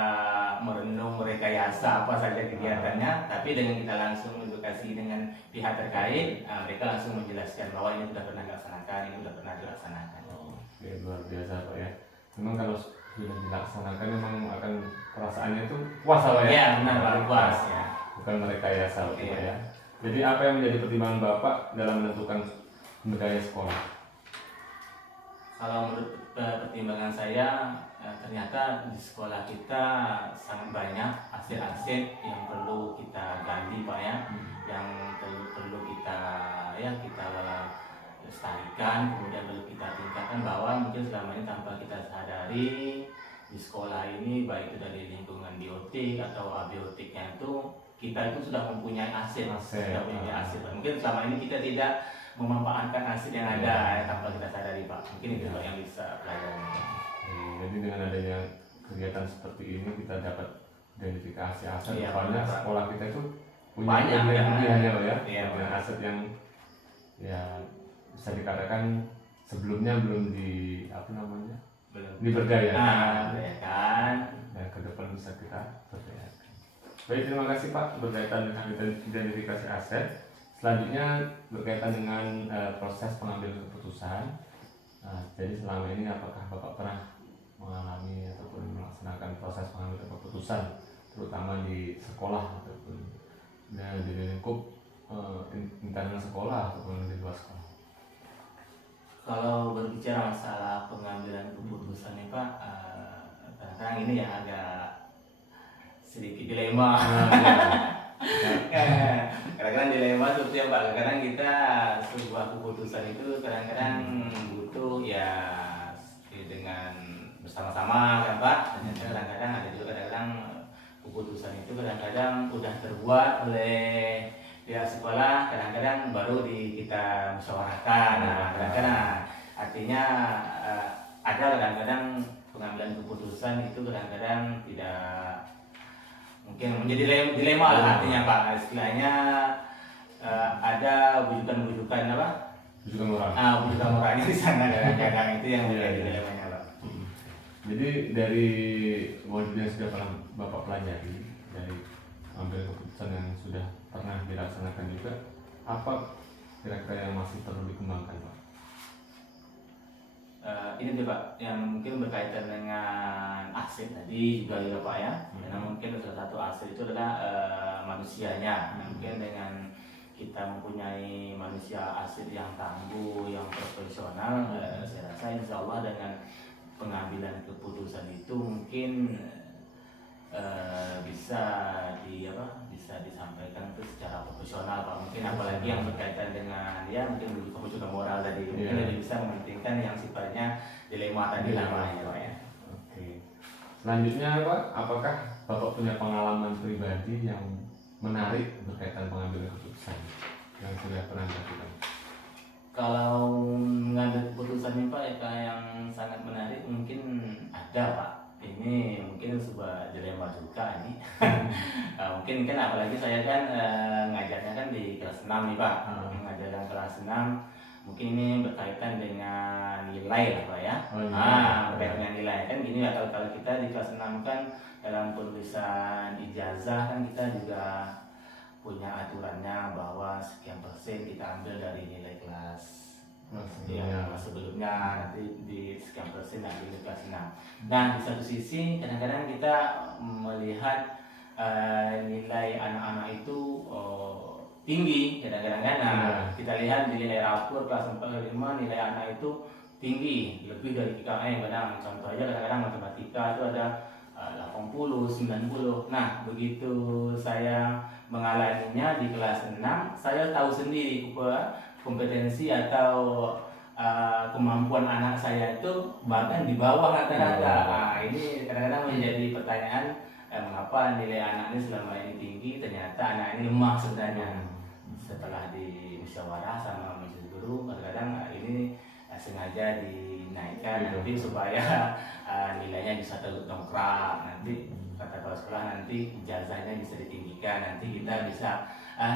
merenung merekayasa apa saja kegiatannya, tapi dengan kita langsung edukasi dengan pihak terkait, mereka langsung menjelaskan bahwa ini sudah pernah dilaksanakan, ini sudah pernah dilaksanakan. Oke, luar biasa Pak ya. Memang kalau sudah dilaksanakan memang akan perasaannya itu puas Pak ya? Iya benar Pak, puas ya. Bukan merekayasa Pak ya. Jadi apa yang menjadi pertimbangan Bapak dalam menentukan budaya sekolah? Kalau menurut pertimbangan saya, ternyata di sekolah kita sangat banyak aset-aset yang perlu kita gali Pak ya, yang perlu kita lestarikan, kemudian perlu kita tingkatkan, bahwa mungkin selama ini tanpa kita sadari di sekolah ini, baik itu dari lingkungan biotik atau abiotiknya, itu kita itu sudah mempunyai aset. Mungkin selama ini kita tidak memanfaatkan aset yang ada tanpa kita sadari Pak. Mungkin itu Pak yang bisa pelajari. Jadi dengan adanya kegiatan seperti ini kita dapat identifikasi aset. Iya, Soalnya benar, sekolah kita itu punya banyak kelebihannya Pak ya. Iya, punya aset yang ya bisa dikatakan sebelumnya belum diberdayakan. Dan ke depan bisa kita berdayakan. Baik, terima kasih Pak berkaitan dengan identifikasi aset. Selanjutnya berkaitan dengan proses pengambilan keputusan. Jadi selama ini apakah Bapak pernah mengalami ataupun melaksanakan proses pengambilan keputusan, terutama di sekolah ataupun di lingkup internal sekolah ataupun di luar sekolah? Kalau berbicara masalah pengambilan keputusan nih Pak, kadang-kadang ini ya agak sedikit dilema. Kadang-kadang dilema seperti apa? Kadang-kadang kita sebuah keputusan itu kadang-kadang butuh ya dengan bersama-sama kan Pak. Dan kadang-kadang ada juga kadang-kadang keputusan itu kadang-kadang udah terbuat oleh pihak sekolah, kadang-kadang baru kita musyawarahkan. Nah, kadang-kadang artinya ada kadang-kadang pengambilan keputusan itu kadang-kadang tidak mungkin menjadi dilema lah artinya Pak, istilahnya ada bujukan-bujukan apa? Bujukan moral. Bujukan moralnya di sana kadang-kadang itu yang menjadi dilemanya Pak. Jadi dari modul yang sudah pernah Bapak pelajari, dari ambil keputusan yang sudah pernah dilaksanakan juga, apa kira-kira yang masih perlu dikembangkan Pak? Ini tuh Pak, yang mungkin berkaitan dengan aset tadi juga ya Pak ya. Karena mungkin salah satu aset itu adalah manusianya. Mungkin dengan kita mempunyai manusia aset yang tangguh, yang profesional, saya rasa insya Allah dengan pengambilan keputusan itu mungkin bisa disampaikan itu secara profesional Pak. Mungkin apalagi yang berkaitan dengan ya mungkin bujukan moral tadi mungkin lebih bisa mementingkan yang sifatnya dilema tadi lah Pak ya. Oke. Selanjutnya Pak, apakah Bapak punya pengalaman pribadi yang menarik berkaitan pengambilan keputusan yang sudah pernah dilakukan? Kalau mengambil keputusan ini Pak yang sangat menarik mungkin ada Pak. Ini mungkin sebuah dilema juga ini. Mungkin kan apalagi saya kan ngajarnya kan di kelas 6 nih Pak. Mengajarkan kelas 6 mungkin ini berkaitan dengan nilai lah Pak ya. Berkaitan dengan nilai kan gini ya, kalau kita di kelas 6 kan dalam penulisan ijazah kan kita juga punya aturannya bahwa sekian persen kita ambil dari nilai kelas sebelumnya, nanti di sekian persen nanti di kelas 6. Nah di satu sisi kadang-kadang kita melihat nilai anak-anak itu tinggi kadang-kadang kan. Kita lihat di nilai rapor kelas 4 ke 5 nilai anak itu tinggi lebih dari KKM. Kadang contoh aja kadang-kadang matematika itu ada 80, 90. Nah begitu saya mengalaminya di kelas 6, saya tahu sendiri kompetensi atau kemampuan anak saya itu bahkan di bawah rata-rata. Ini kadang-kadang menjadi pertanyaan mengapa nilai anak ini selama ini tinggi, ternyata anak ini lemah sebenarnya. Setelah di musyawarah sama majelis guru, kadang-kadang ini sengaja dinaikkan nanti supaya nilainya bisa terdongkrak, nanti kata kepala sekolah nanti ijazahnya bisa ditinggikan, nanti kita bisa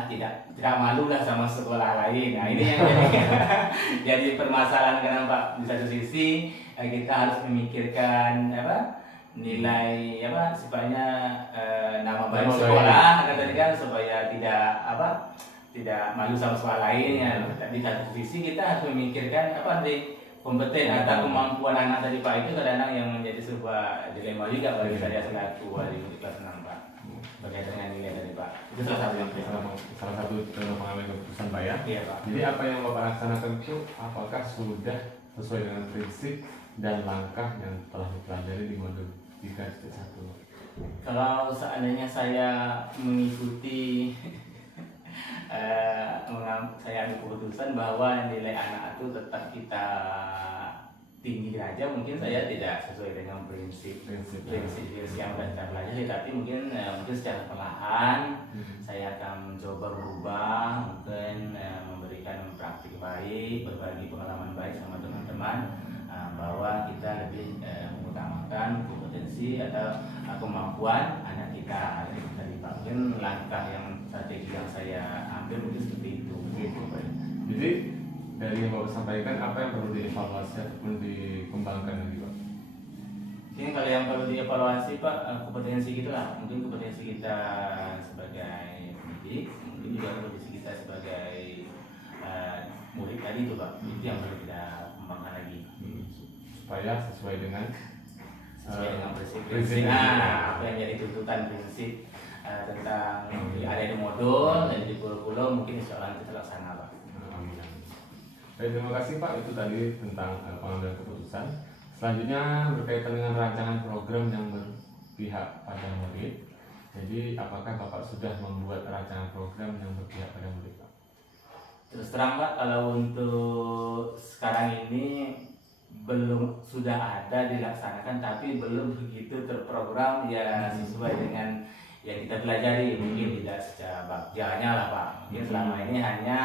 tidak malu lah sama sekolah lain. Nah ini yang jadi permasalahan karena Pak, di satu sisi kita harus memikirkan nilai sifatnya nama baik sekolah tadi kan, supaya tidak malu sama sekolah lain ya. Di satu sisi kita harus memikirkan kompeten atau kemampuan anak tadi Pak, itu kadang-kadang yang menjadi sebuah dilema juga bagi saya selaku wali kelas 6 Pak, berkaitan dengan nilai tadi Pak. Itu salah satu pengambilan keputusan Pak ya. Iya Pak. Jadi apa yang Bapak laksanakan itu apakah sudah sesuai dengan prinsip dan langkah yang telah dipelajari di modul 3.1? Kalau seandainya saya mengikuti saya ambil keputusan bahwa nilai anak itu tetap kita tinggi aja, mungkin saya tidak sesuai dengan prinsip yang sudah kita pelajari, tapi mungkin secara perlahan saya akan mencoba berubah, mungkin memberikan praktik baik, berbagi pengalaman baik sama teman-teman, bahwa kita lebih mengutamakan kompetensi atau kemampuan anak kita. Mungkin langkah yang strategi yang saya ambil mungkin seperti itu. Jadi dari yang Bapak sampaikan, apa yang perlu dievaluasi ataupun dikembangkan lagi Pak? Ini kalau yang perlu dievaluasi Pak, kompetensi kita lah. Mungkin kompetensi kita sebagai pendidik, mungkin juga kompetensi kita sebagai murid tadi itu Pak. Itu yang perlu kita kembangkan lagi. Supaya sesuai dengan prinsip. Apa yang jadi tuntutan prinsip tentang ada di modul dan di kurikulum, mungkin insya Allah kita laksana Pak. Baik, terima kasih Pak. Itu tadi tentang pengambilan keputusan. Selanjutnya berkaitan dengan rancangan program yang berpihak pada murid. Jadi apakah Bapak sudah membuat rancangan program yang berpihak pada murid Pak? Terus terang Pak, kalau untuk sekarang ini belum, sudah ada dilaksanakan tapi belum begitu terprogram ya sesuai dengan yang kita pelajari, mungkin tidak secara bagjanya lah Pak. Mungkin selama ini hanya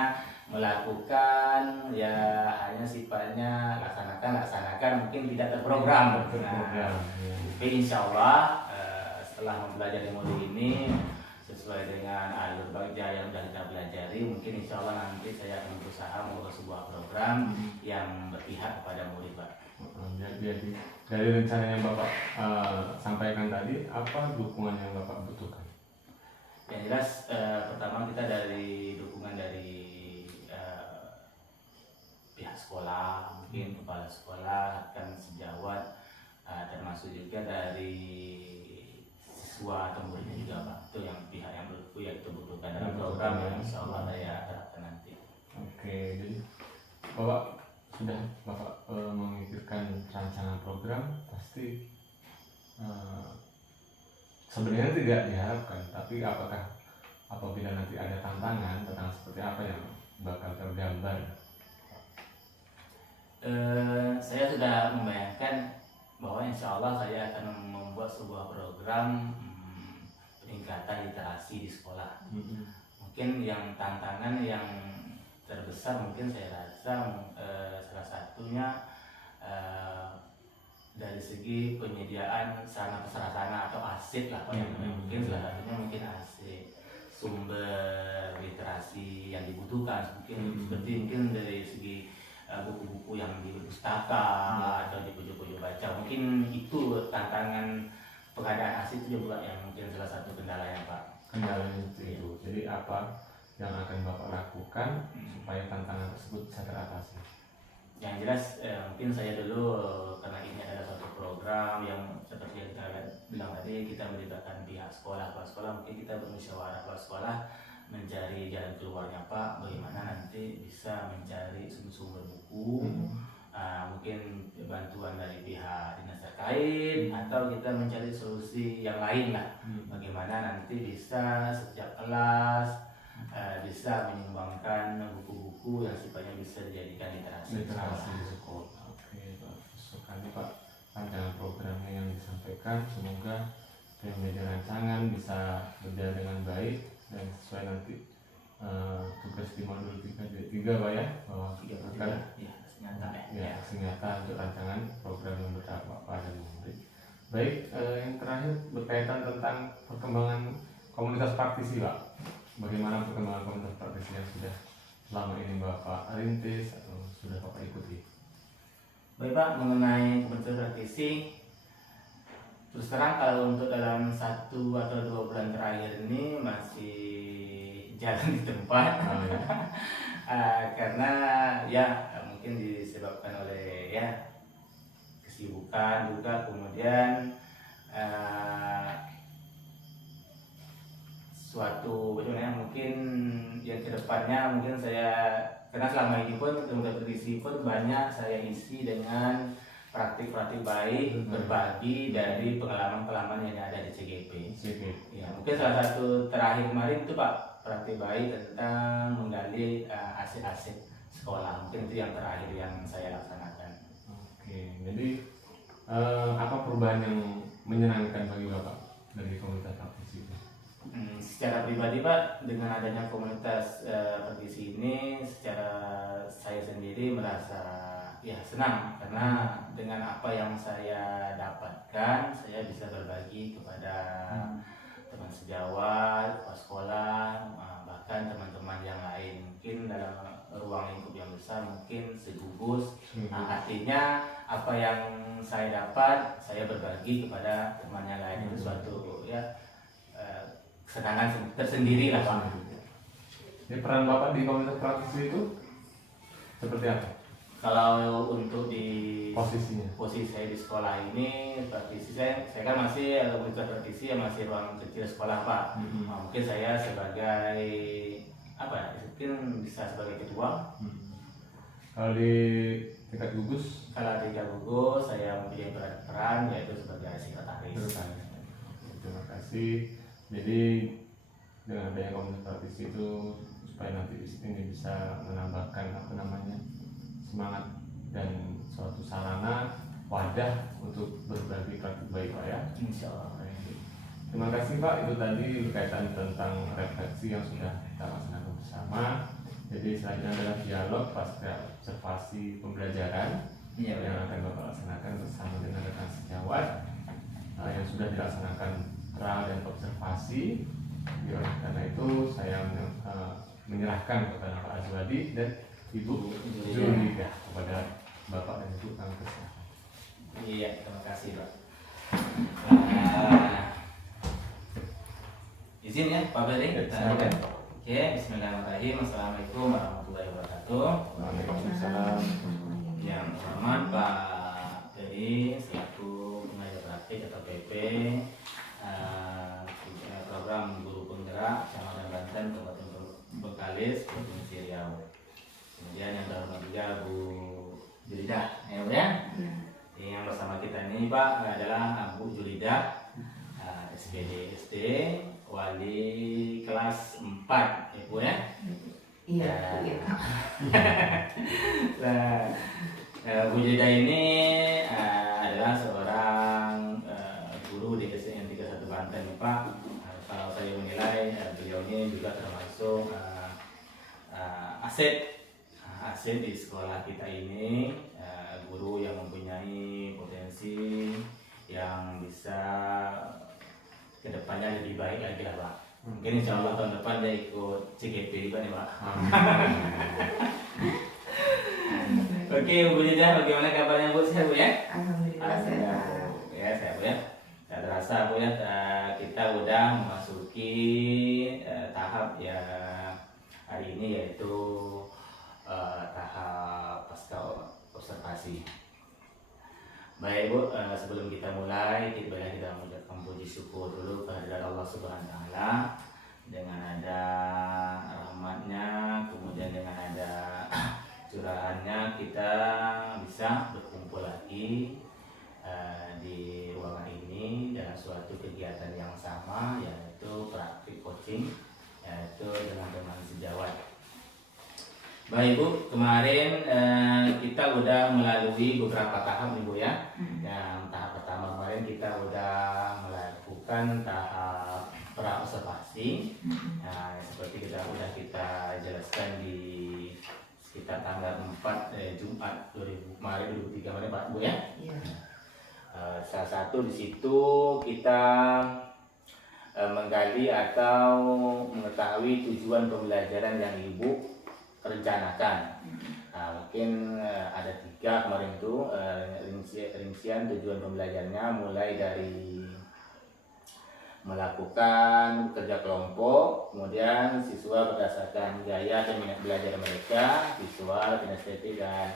melakukan ya hanya sifatnya laksanakan, mungkin tidak terprogram. Terprogram, ya. Tapi insya Allah setelah mempelajari modul ini sesuai dengan alur bagja yang sudah kita pelajari, mungkin insya Allah nanti saya akan berusaha membuat sebuah program yang berpihak kepada murid Pak. Jadi dari rencana yang Bapak sampaikan tadi, apa dukungan yang Bapak butuhkan? Yang jelas pertama kita dari dukungan dari pihak sekolah, mungkin kepala sekolah, dan sejawat, termasuk juga dari siswa atau muridnya juga Pak. Itu yang pihak yang butuhkan dalam program yang insya Allah saya terapkan nanti. Oke, jadi Bapak sudah memikirkan rancangan program, pasti sebenarnya tidak diharapkan, tapi apabila nanti ada tantangan tentang seperti apa yang bakal tergambar? Saya sudah membayangkan bahwa insya Allah saya akan membuat sebuah program peningkatan literasi di sekolah. Mungkin yang tantangan yang terbesar mungkin saya rasa salah satunya dari segi penyediaan sarana atau aset lah Pak, yang mungkin salah satunya mungkin aset sumber literasi yang dibutuhkan, mungkin dari segi buku-buku yang di pustaka atau di pojok-pojok baca, mungkin itu tantangan pengadaan aset itu juga yang mungkin salah satu kendalanya Pak. Kendalanya itu. Jadi apa yang akan Bapak lakukan supaya tantangan tersebut bisa teratasi? Yang jelas mungkin saya dulu karena ini adalah suatu program yang seperti yang kita bilang tadi, kita melibatkan pihak sekolah, kepala sekolah, mungkin kita bermusyawarah kepala sekolah mencari jalan keluarnya Pak, bagaimana nanti bisa mencari sumber buku, mungkin bantuan dari pihak dinas terkait, atau kita mencari solusi yang lain lah, bagaimana nanti bisa setiap kelas bisa menyumbangkan buku-buku yang sifatnya bisa dijadikan literasi Literasi di sekolah. Oke, bagus sekali Pak. Rancangan programnya yang disampaikan, semoga yang menjadi rancangan bisa berjalan dengan baik dan sesuai nanti tugas di modul 3 Pak ya, bahwa akan nyata untuk rancangan program yang berdampak pada murid. Baik, yang terakhir berkaitan tentang perkembangan komunitas praktisi Pak. Bagaimana perkembangan komunitas praktisi yang sudah selama ini Bapak rintis atau sudah Bapak ikuti? Baik Pak, mengenai komunitas praktisi, terus terang kalau untuk dalam 1 atau 2 bulan terakhir ini masih jalan di tempat. Karena ya mungkin disebabkan oleh ya kesibukan juga, kemudian suatu bagaimana mungkin yang kedepannya mungkin saya, karena selama ini pun komunitas praktisi pun banyak saya isi dengan praktik-praktik baik, berbagi dari pengalaman-pengalaman yang ada di CGP. Ya, mungkin salah satu terakhir kemarin itu Pak, praktik baik tentang menggali aset-aset sekolah. Mungkin itu yang terakhir yang saya laksanakan. Oke, jadi apa perubahan yang menyenangkan bagi Bapak dari komunitas praktisi itu? Secara pribadi Pak, dengan adanya komunitas praktisi ini, secara saya sendiri merasa ya senang, karena dengan apa yang saya dapatkan, saya bisa berbagi kepada teman sejawat, kepala sekolah, bahkan teman-teman yang lain, mungkin dalam ruang lingkup yang besar, mungkin segugus. Artinya apa yang saya dapat, saya berbagi kepada teman yang lain, itu suatu ya kesenangan tersendiri lah Pak. Jadi peran Bapak di komunitas praktisi itu seperti apa? Kalau untuk di posisi saya di sekolah ini, praktisi saya kan masih komunitas praktisi yang masih ruang kecil sekolah Pak. Mungkin saya sebagai mungkin bisa sebagai ketua. Kalau di tingkat gugus? Kalau di tingkat gugus saya mempunyai peran yaitu sebagai sekretaris. Terima kasih. Jadi dengan adanya komunitas praktisi itu supaya nanti ini bisa menambahkan semangat dan suatu sarana wadah untuk berbagi praktik baik Pak ya. Insya Allah. Terima kasih Pak, itu tadi berkaitan tentang refleksi yang sudah kita laksanakan bersama. Jadi selanjutnya adalah dialog pasca observasi pembelajaran yang akan Bapak laksanakan bersama dengan rekan sejawat yang sudah dilaksanakan trial dan observasi. Karena itu saya menyerahkan kepada Pak Azwadi dan Ibu Julida kepada Bapak dan Ibu kami persilakan. Iya, terima kasih Pak. Izin ya Pak Beri. Oke, bismillahirrahmanirrahim. Assalamualaikum warahmatullahi wabarakatuh. Waalaikumsalam. Yang hormat Pak Beri selaku pengajar praktik atau PP program guru penggerak Kecamatan Banten Kabupaten Bengkalis Provinsi Riau. Kemudian yang terhormat juga Bu Julida, ya Bu ya. Yang bersama kita ini Pak adalah Bu Julida, SPD SD, wali kelas 4, ya Bu ya. Iya. Nah, Bu Julida ini adalah seorang guru di SDN 31 Banten, Pak. Kalau saya menilai beliau ini juga termasuk aset di sekolah kita ini, guru yang mempunyai potensi yang bisa kedepannya lebih baik lagi lah Pak. Mungkin insya Allah tahun depan dia ikut CGP juga nih Pak. Oke Bu Julida, bagaimana kabarnya Bu? Sehat Bu ya? Alhamdulillah sehat. Ya sehat Bu ya. Tidak terasa Bu ya, kita udah memasuki tahap ya hari ini, yaitu tahap pasca observasi. Baik Bu, sebelum kita mulai, kita mengucapkan puji syukur dulu kehadirat Allah Subhanahu wa Ta'ala. Dengan ada rahmatnya, kemudian dengan ada curahannya, kita bisa berkumpul lagi di ruangan ini dalam suatu kegiatan yang sama, yaitu praktik coaching, yaitu dengan teman sejawat. Baik Bu, kemarin kita udah melalui beberapa tahap nih Bu ya. Yang tahap pertama kemarin kita udah melakukan tahap pra-observasi. Nah, seperti kita jelaskan di sekitar tanggal 4 Jumat 2003 kemarin Pak Bu ya. Iya. Salah satu di situ kita menggali atau mengetahui tujuan pembelajaran yang Ibu rencanakan. Nah, mungkin ada 3 kemarin itu rincian tujuan pembelajarannya, mulai dari melakukan kerja kelompok, kemudian siswa berdasarkan gaya dan minat belajar mereka, visual, kinestetik dan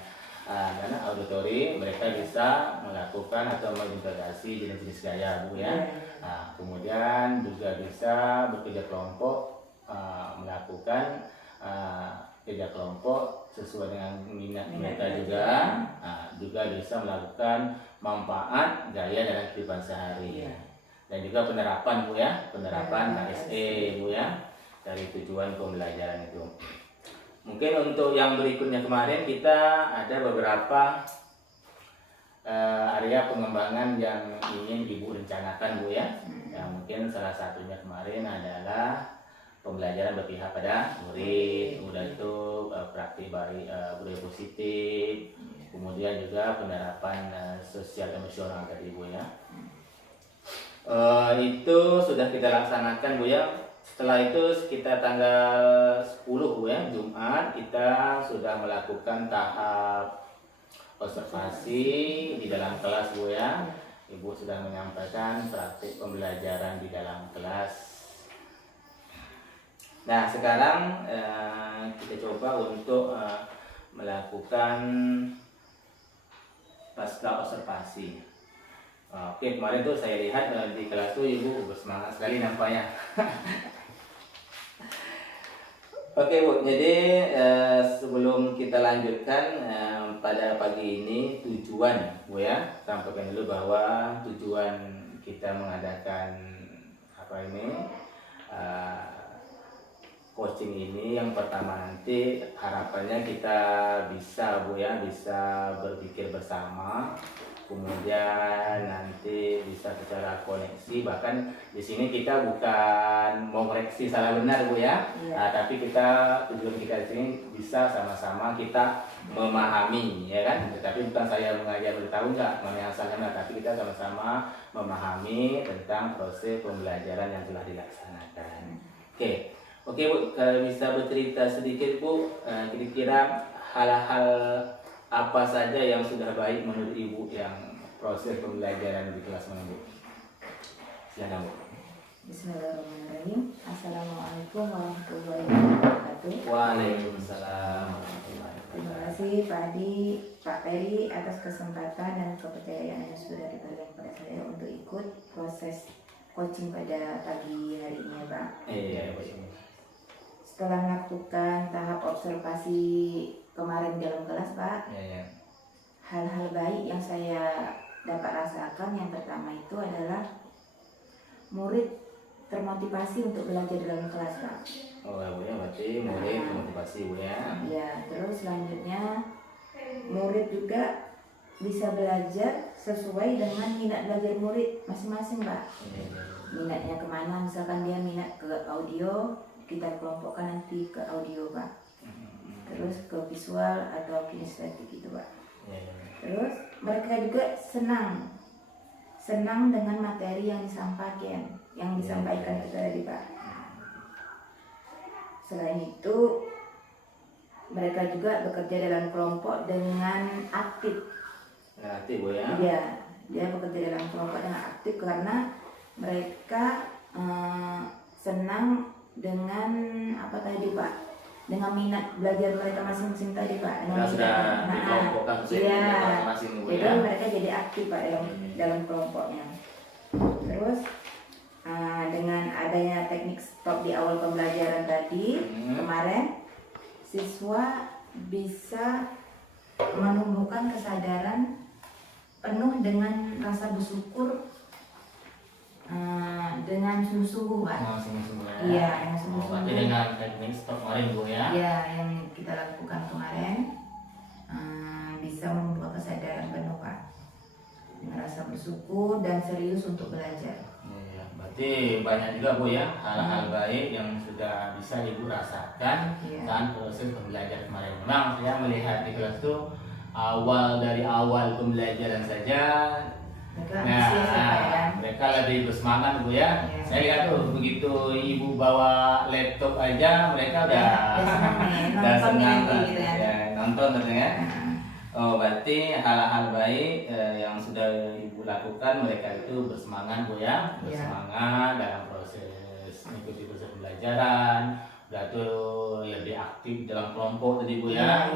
auditori, mereka bisa melakukan atau mengintegrasi jenis-jenis gaya Bu ya. Nah, kemudian juga bisa bekerja kelompok, melakukan kerja kelompok sesuai dengan minat mereka juga. Nah, juga bisa melakukan manfaat gaya dalam kehidupan sehari. Dan juga penerapan Bu ya, penerapan HSE Bu ya, dari tujuan pembelajaran itu. Mungkin untuk yang berikutnya kemarin kita ada beberapa area pengembangan yang ingin Ibu rencanakan Bu ya. Yang mungkin salah satunya kemarin adalah pembelajaran berpihak pada murid, kemudian itu praktik budaya positif, kemudian juga penerapan sosial emosional tadi Bu ya. Itu sudah kita laksanakan Bu ya. Setelah itu sekitar tanggal 10 Bu ya, Jumat, kita sudah melakukan tahap observasi di dalam kelas Bu ya. Ibu sudah menyampaikan praktik pembelajaran di dalam kelas. Nah, sekarang kita coba untuk melakukan pasca observasi. Oke, kemarin tuh saya lihat di kelas tuh Ibu bersemangat sekali nampaknya. Oke Bu, jadi sebelum kita lanjutkan pada pagi ini tujuan Bu ya, sampaikan dulu bahwa tujuan kita mengadakan coaching ini yang pertama nanti harapannya kita bisa Bu ya, bisa berpikir bersama kemudian nanti bisa secara koneksi. Bahkan di sini kita bukan mau koreksi salah benar Bu ya, tapi tujuan kita di sini bisa sama-sama kita memahami ya kan. Tetapi bukan saya mengajar beritahu enggak mana yang salah benar, tapi kita sama-sama memahami tentang proses pembelajaran yang telah dilaksanakan. Oke Bu, kalau bisa bercerita sedikit Bu, kira-kira hal-hal apa saja yang sudah baik menurut Ibu yang proses pembelajaran di kelas mana Bu? Silakan Bu. Bismillahirrahmanirrahim. Assalamualaikum warahmatullahi wabarakatuh. Waalaikumsalam warahmatullahi Terima wabarakatuh. kasih Pak Adi, Pak Peri atas kesempatan dan kepercayaan yang sudah diberikan kepada saya untuk ikut proses coaching pada pagi hari ini ya Pak. Iya Bu. Setelah melakukan tahap observasi kemarin dalam kelas Pak, Iya. hal-hal baik yang saya dapat rasakan yang pertama itu adalah murid termotivasi untuk belajar dalam kelas Pak. Oh Bu ya, berarti murid motivasi Bu ya. Ya, terus selanjutnya murid juga bisa belajar sesuai dengan minat belajar murid masing-masing Pak. Iya. Minatnya kemana, misalkan dia minat ke audio, kita kelompokkan nanti ke audio Pak. Terus ke visual atau kinestetik gitu Pak. Iya. Terus mereka juga senang dengan materi yang disampaikan itu tadi Pak. Selain itu mereka juga bekerja dalam kelompok dengan aktif. Nanti Bu ya. Iya, dia bekerja dalam kelompok dengan aktif karena mereka senang dengan apa tadi Pak? Dengan minat belajar mereka masing-masing tadi Pak. Kita sudah dikelompokkan masing-masing Bu Jadi ya. mereka jadi aktif Pak dalam kelompoknya. Terus dengan adanya teknik stop di awal pembelajaran tadi kemarin, siswa bisa menumbuhkan kesadaran penuh dengan rasa bersyukur dengan sungguh-sungguh Pak. Iya, dengan sungguh-sungguh. Berarti dengan teknik stop kemarin Bu ya. Iya, yang kita lakukan kemarin bisa membuat kesadaran penuh Pak, dengan rasa bersyukur dan serius untuk belajar. Iya, berarti banyak juga Bu ya hal-hal baik yang sudah bisa Ibu rasakan saat proses pembelajaran kemarin. Memang saya melihat di kelas itu dari awal pembelajaran saja. Mereka lebih bersemangat Bu ya. Saya lihat tuh begitu Ibu bawa laptop aja mereka udah senang gitu ya, nonton tentunya. Oh, berarti hal-hal baik yang sudah Ibu lakukan mereka itu bersemangat Bu ya, bersemangat dalam proses mengikuti proses pembelajaran, udah tuh lebih aktif dalam kelompok tadi Bu ya.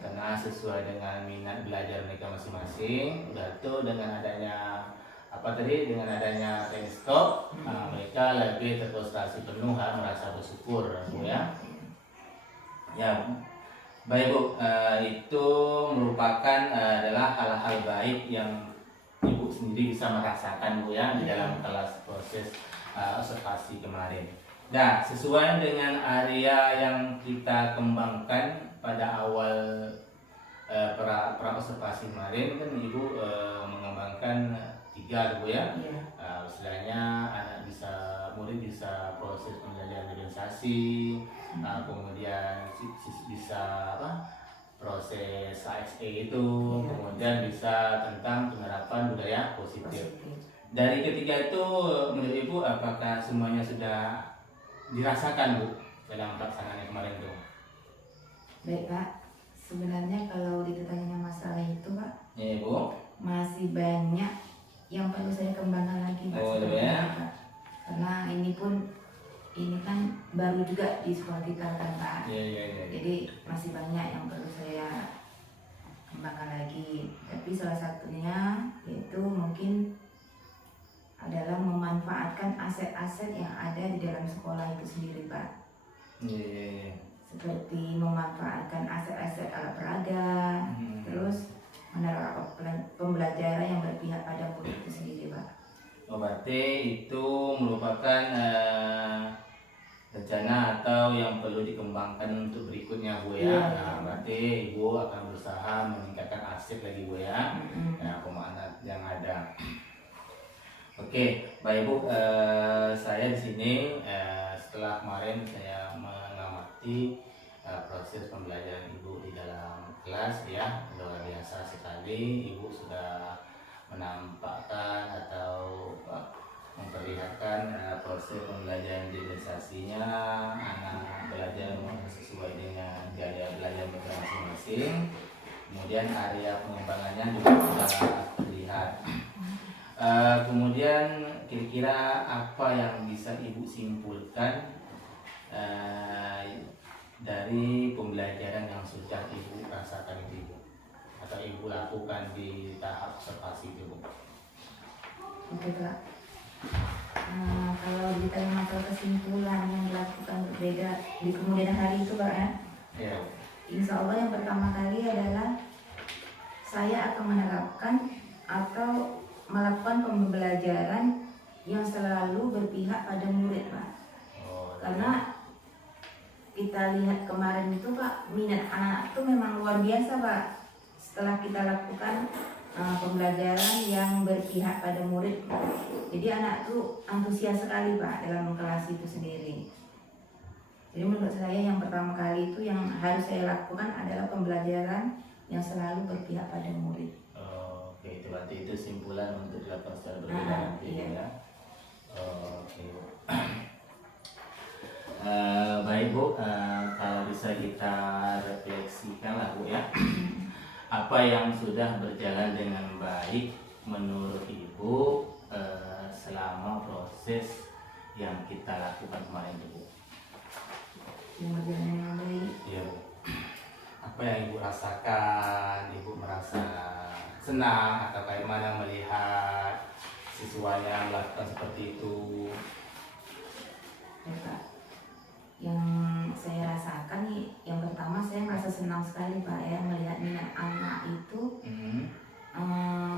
Karena sesuai dengan minat belajar mereka masing-masing, udah tuh dengan adanya dengan adanya teknik stop, mereka lebih terkonsentrasi penuh, merasa bersyukur Bu ya. Ya. Baik Bu, itu merupakan adalah hal-hal baik yang Ibu sendiri bisa merasakan Bu ya di dalam kelas proses observasi kemarin. Nah, sesuai dengan area yang kita kembangkan pada awal pra observasi kemarin kan Ibu mengembangkan 3 Bu ya. Istilahnya murid bisa proses pembelajaran organisasi, kemudian bisa proses AXE itu, kemudian bisa tentang penerapan budaya positif. Dari ketiga itu menurut Ibu apakah semuanya sudah dirasakan Bu dalam pelaksanaan kemarin itu? Baik Pak, sebenarnya kalau ditanya masalah itu Pak, Ya Bu. masih banyak yang perlu saya kembangkan lagi Pak. Pak. Karena ini kan baru juga di sekolah kita kan Pak. Jadi masih banyak yang perlu saya kembangkan lagi. Tapi salah satunya yaitu mungkin adalah memanfaatkan aset-aset yang ada di dalam sekolah itu sendiri Pak. Seperti memanfaatkan aset-aset alat peraga, terus menerapkan pembelajaran yang berpihak pada murid itu sendiri Pak. Oh, berarti itu merupakan rencana atau yang perlu dikembangkan untuk berikutnya Bu ya. Nah, berarti Ibu akan berusaha meningkatkan aset lagi Bu ya. Nah, yang ada. Oke, Bapak Ibu, saya di sini setelah kemarin saya mengamati proses pembelajaran Ibu di dalam kelas ya, luar biasa sekali. Ibu sudah menampakkan atau memperlihatkan proses pembelajaran digitalisasinya, anak belajar sesuai dengan gaya belajar mereka masing-masing. Kemudian area pengembangannya juga sudah terlihat. Kemudian kira-kira apa yang bisa Ibu simpulkan dari pembelajaran yang sudah Ibu rasakan itu atau Ibu lakukan di tahap observasi itu? Oke Pak. Kalau ditanya masalah kesimpulan yang dilakukan berbeda di kemudian hari itu Pak ya, Ya. Insya Allah yang pertama kali adalah saya akan menerapkan atau melakukan pembelajaran yang selalu berpihak pada murid Pak. Karena kita lihat kemarin itu Pak, minat anak itu memang luar biasa Pak. Setelah kita lakukan pembelajaran yang berpihak pada murid, jadi anak itu antusias sekali Pak dalam kelas itu sendiri. Jadi menurut saya yang pertama kali itu yang harus saya lakukan adalah pembelajaran yang selalu berpihak pada murid. Oke, itu berarti itu simpulan untuk dilakukan secara berbeda nanti iya. ya. Oke. Baik Bu, kalau bisa kita refleksikan lah Bu ya, apa yang sudah berjalan dengan baik menurut Ibu selama proses yang kita lakukan kemarin Bu? Yang berjalan dengan baik. Iya Bu. Apa yang Ibu rasakan? Ibu merasa senang atau bagaimana melihat siswanya melakukan seperti itu? Ya Pak, yang saya rasakan nih, yang pertama saya merasa senang sekali Pak ya melihat minat anak itu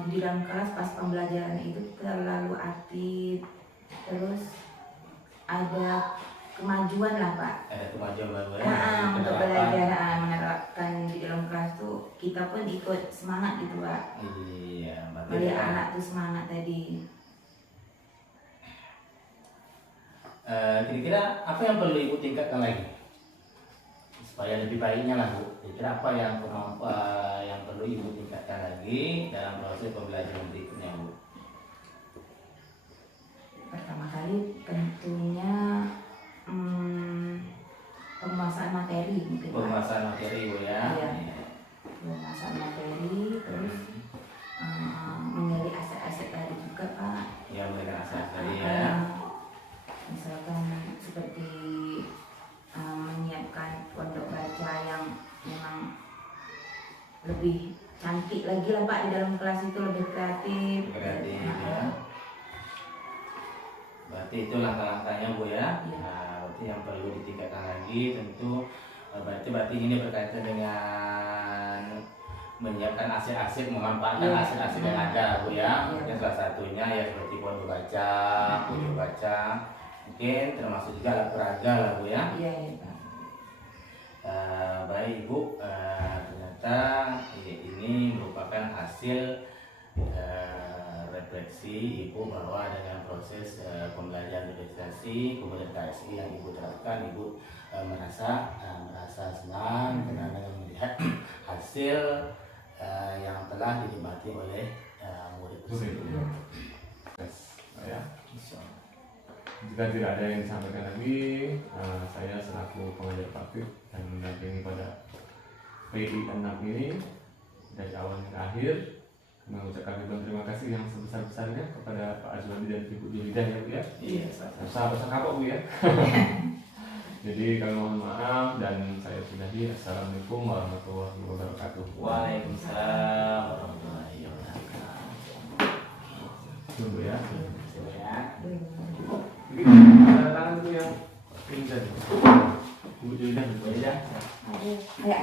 di dalam kelas pas pembelajaran itu terlalu aktif, terus ada kemajuan lah Pak. Ada kemajuan baru Untuk belajar menerapkan di dalam kelas tuh kita pun ikut semangat gitu Pak. Iya, Melihat anak tuh semangat tadi. Kira-kira apa yang perlu Ibu tingkatkan lagi supaya lebih baiknya lah Bu? Kira-kira apa yang perlu Ibu tingkatkan lagi dalam proses pembelajaran berikutnya Bu? Pertama kali tentunya penguasaan materi mungkin Pak. Penguasaan materi Bu ya. Iya. Penguasaan materi, terus mengenali aset-aset tadi juga Pak. Ya, mereka asal tadi ya. Misalkan seperti menyiapkan pondok baca yang memang lebih cantik lagi lah Pak di dalam kelas itu, lebih kreatif. Kreatif ya. Berarti itu langkah-langkahnya Bu ya. Iya. Berarti yang perlu ditingkatkan lagi tentu berarti ini berkaitan dengan menyiapkan aset-aset, memanfaatkan Iya. aset-aset yang ada Bu ya. Iya. Mungkin salah satunya ya seperti pondok baca, pojok baca, mungkin termasuk juga alat peraga lah Bu ya. Iya, iya Pak. Baik Ibu, ternyata ini merupakan hasil refleksi Ibu bahwa dengan proses pembelajaran digitalisasi kemudian KSI yang Ibu terapkan, Ibu merasa senang karena dengan melihat hasil yang telah dinikmati oleh murid tersebut. Ya. Jika tidak ada yang disampaikan lagi, saya selaku pengajar praktik dan mendampingi pada PI 6 ini dari awal hingga akhir mengucapkan terima kasih yang sebesar-besarnya kepada Pak Azwadi dan Ibu Julidah ya Bu ya. Iya, Sahabat kapok Bu ya. Jadi kami mohon maaf dan saya sudahi. Assalamualaikum warahmatullahi wabarakatuh. Waalaikumsalam warahmatullahi wabarakatuh. Tunggu ya. Ya. Jadi tanda tangan itu yang pintar. Ibu Julidah. Boleh ya? Kayak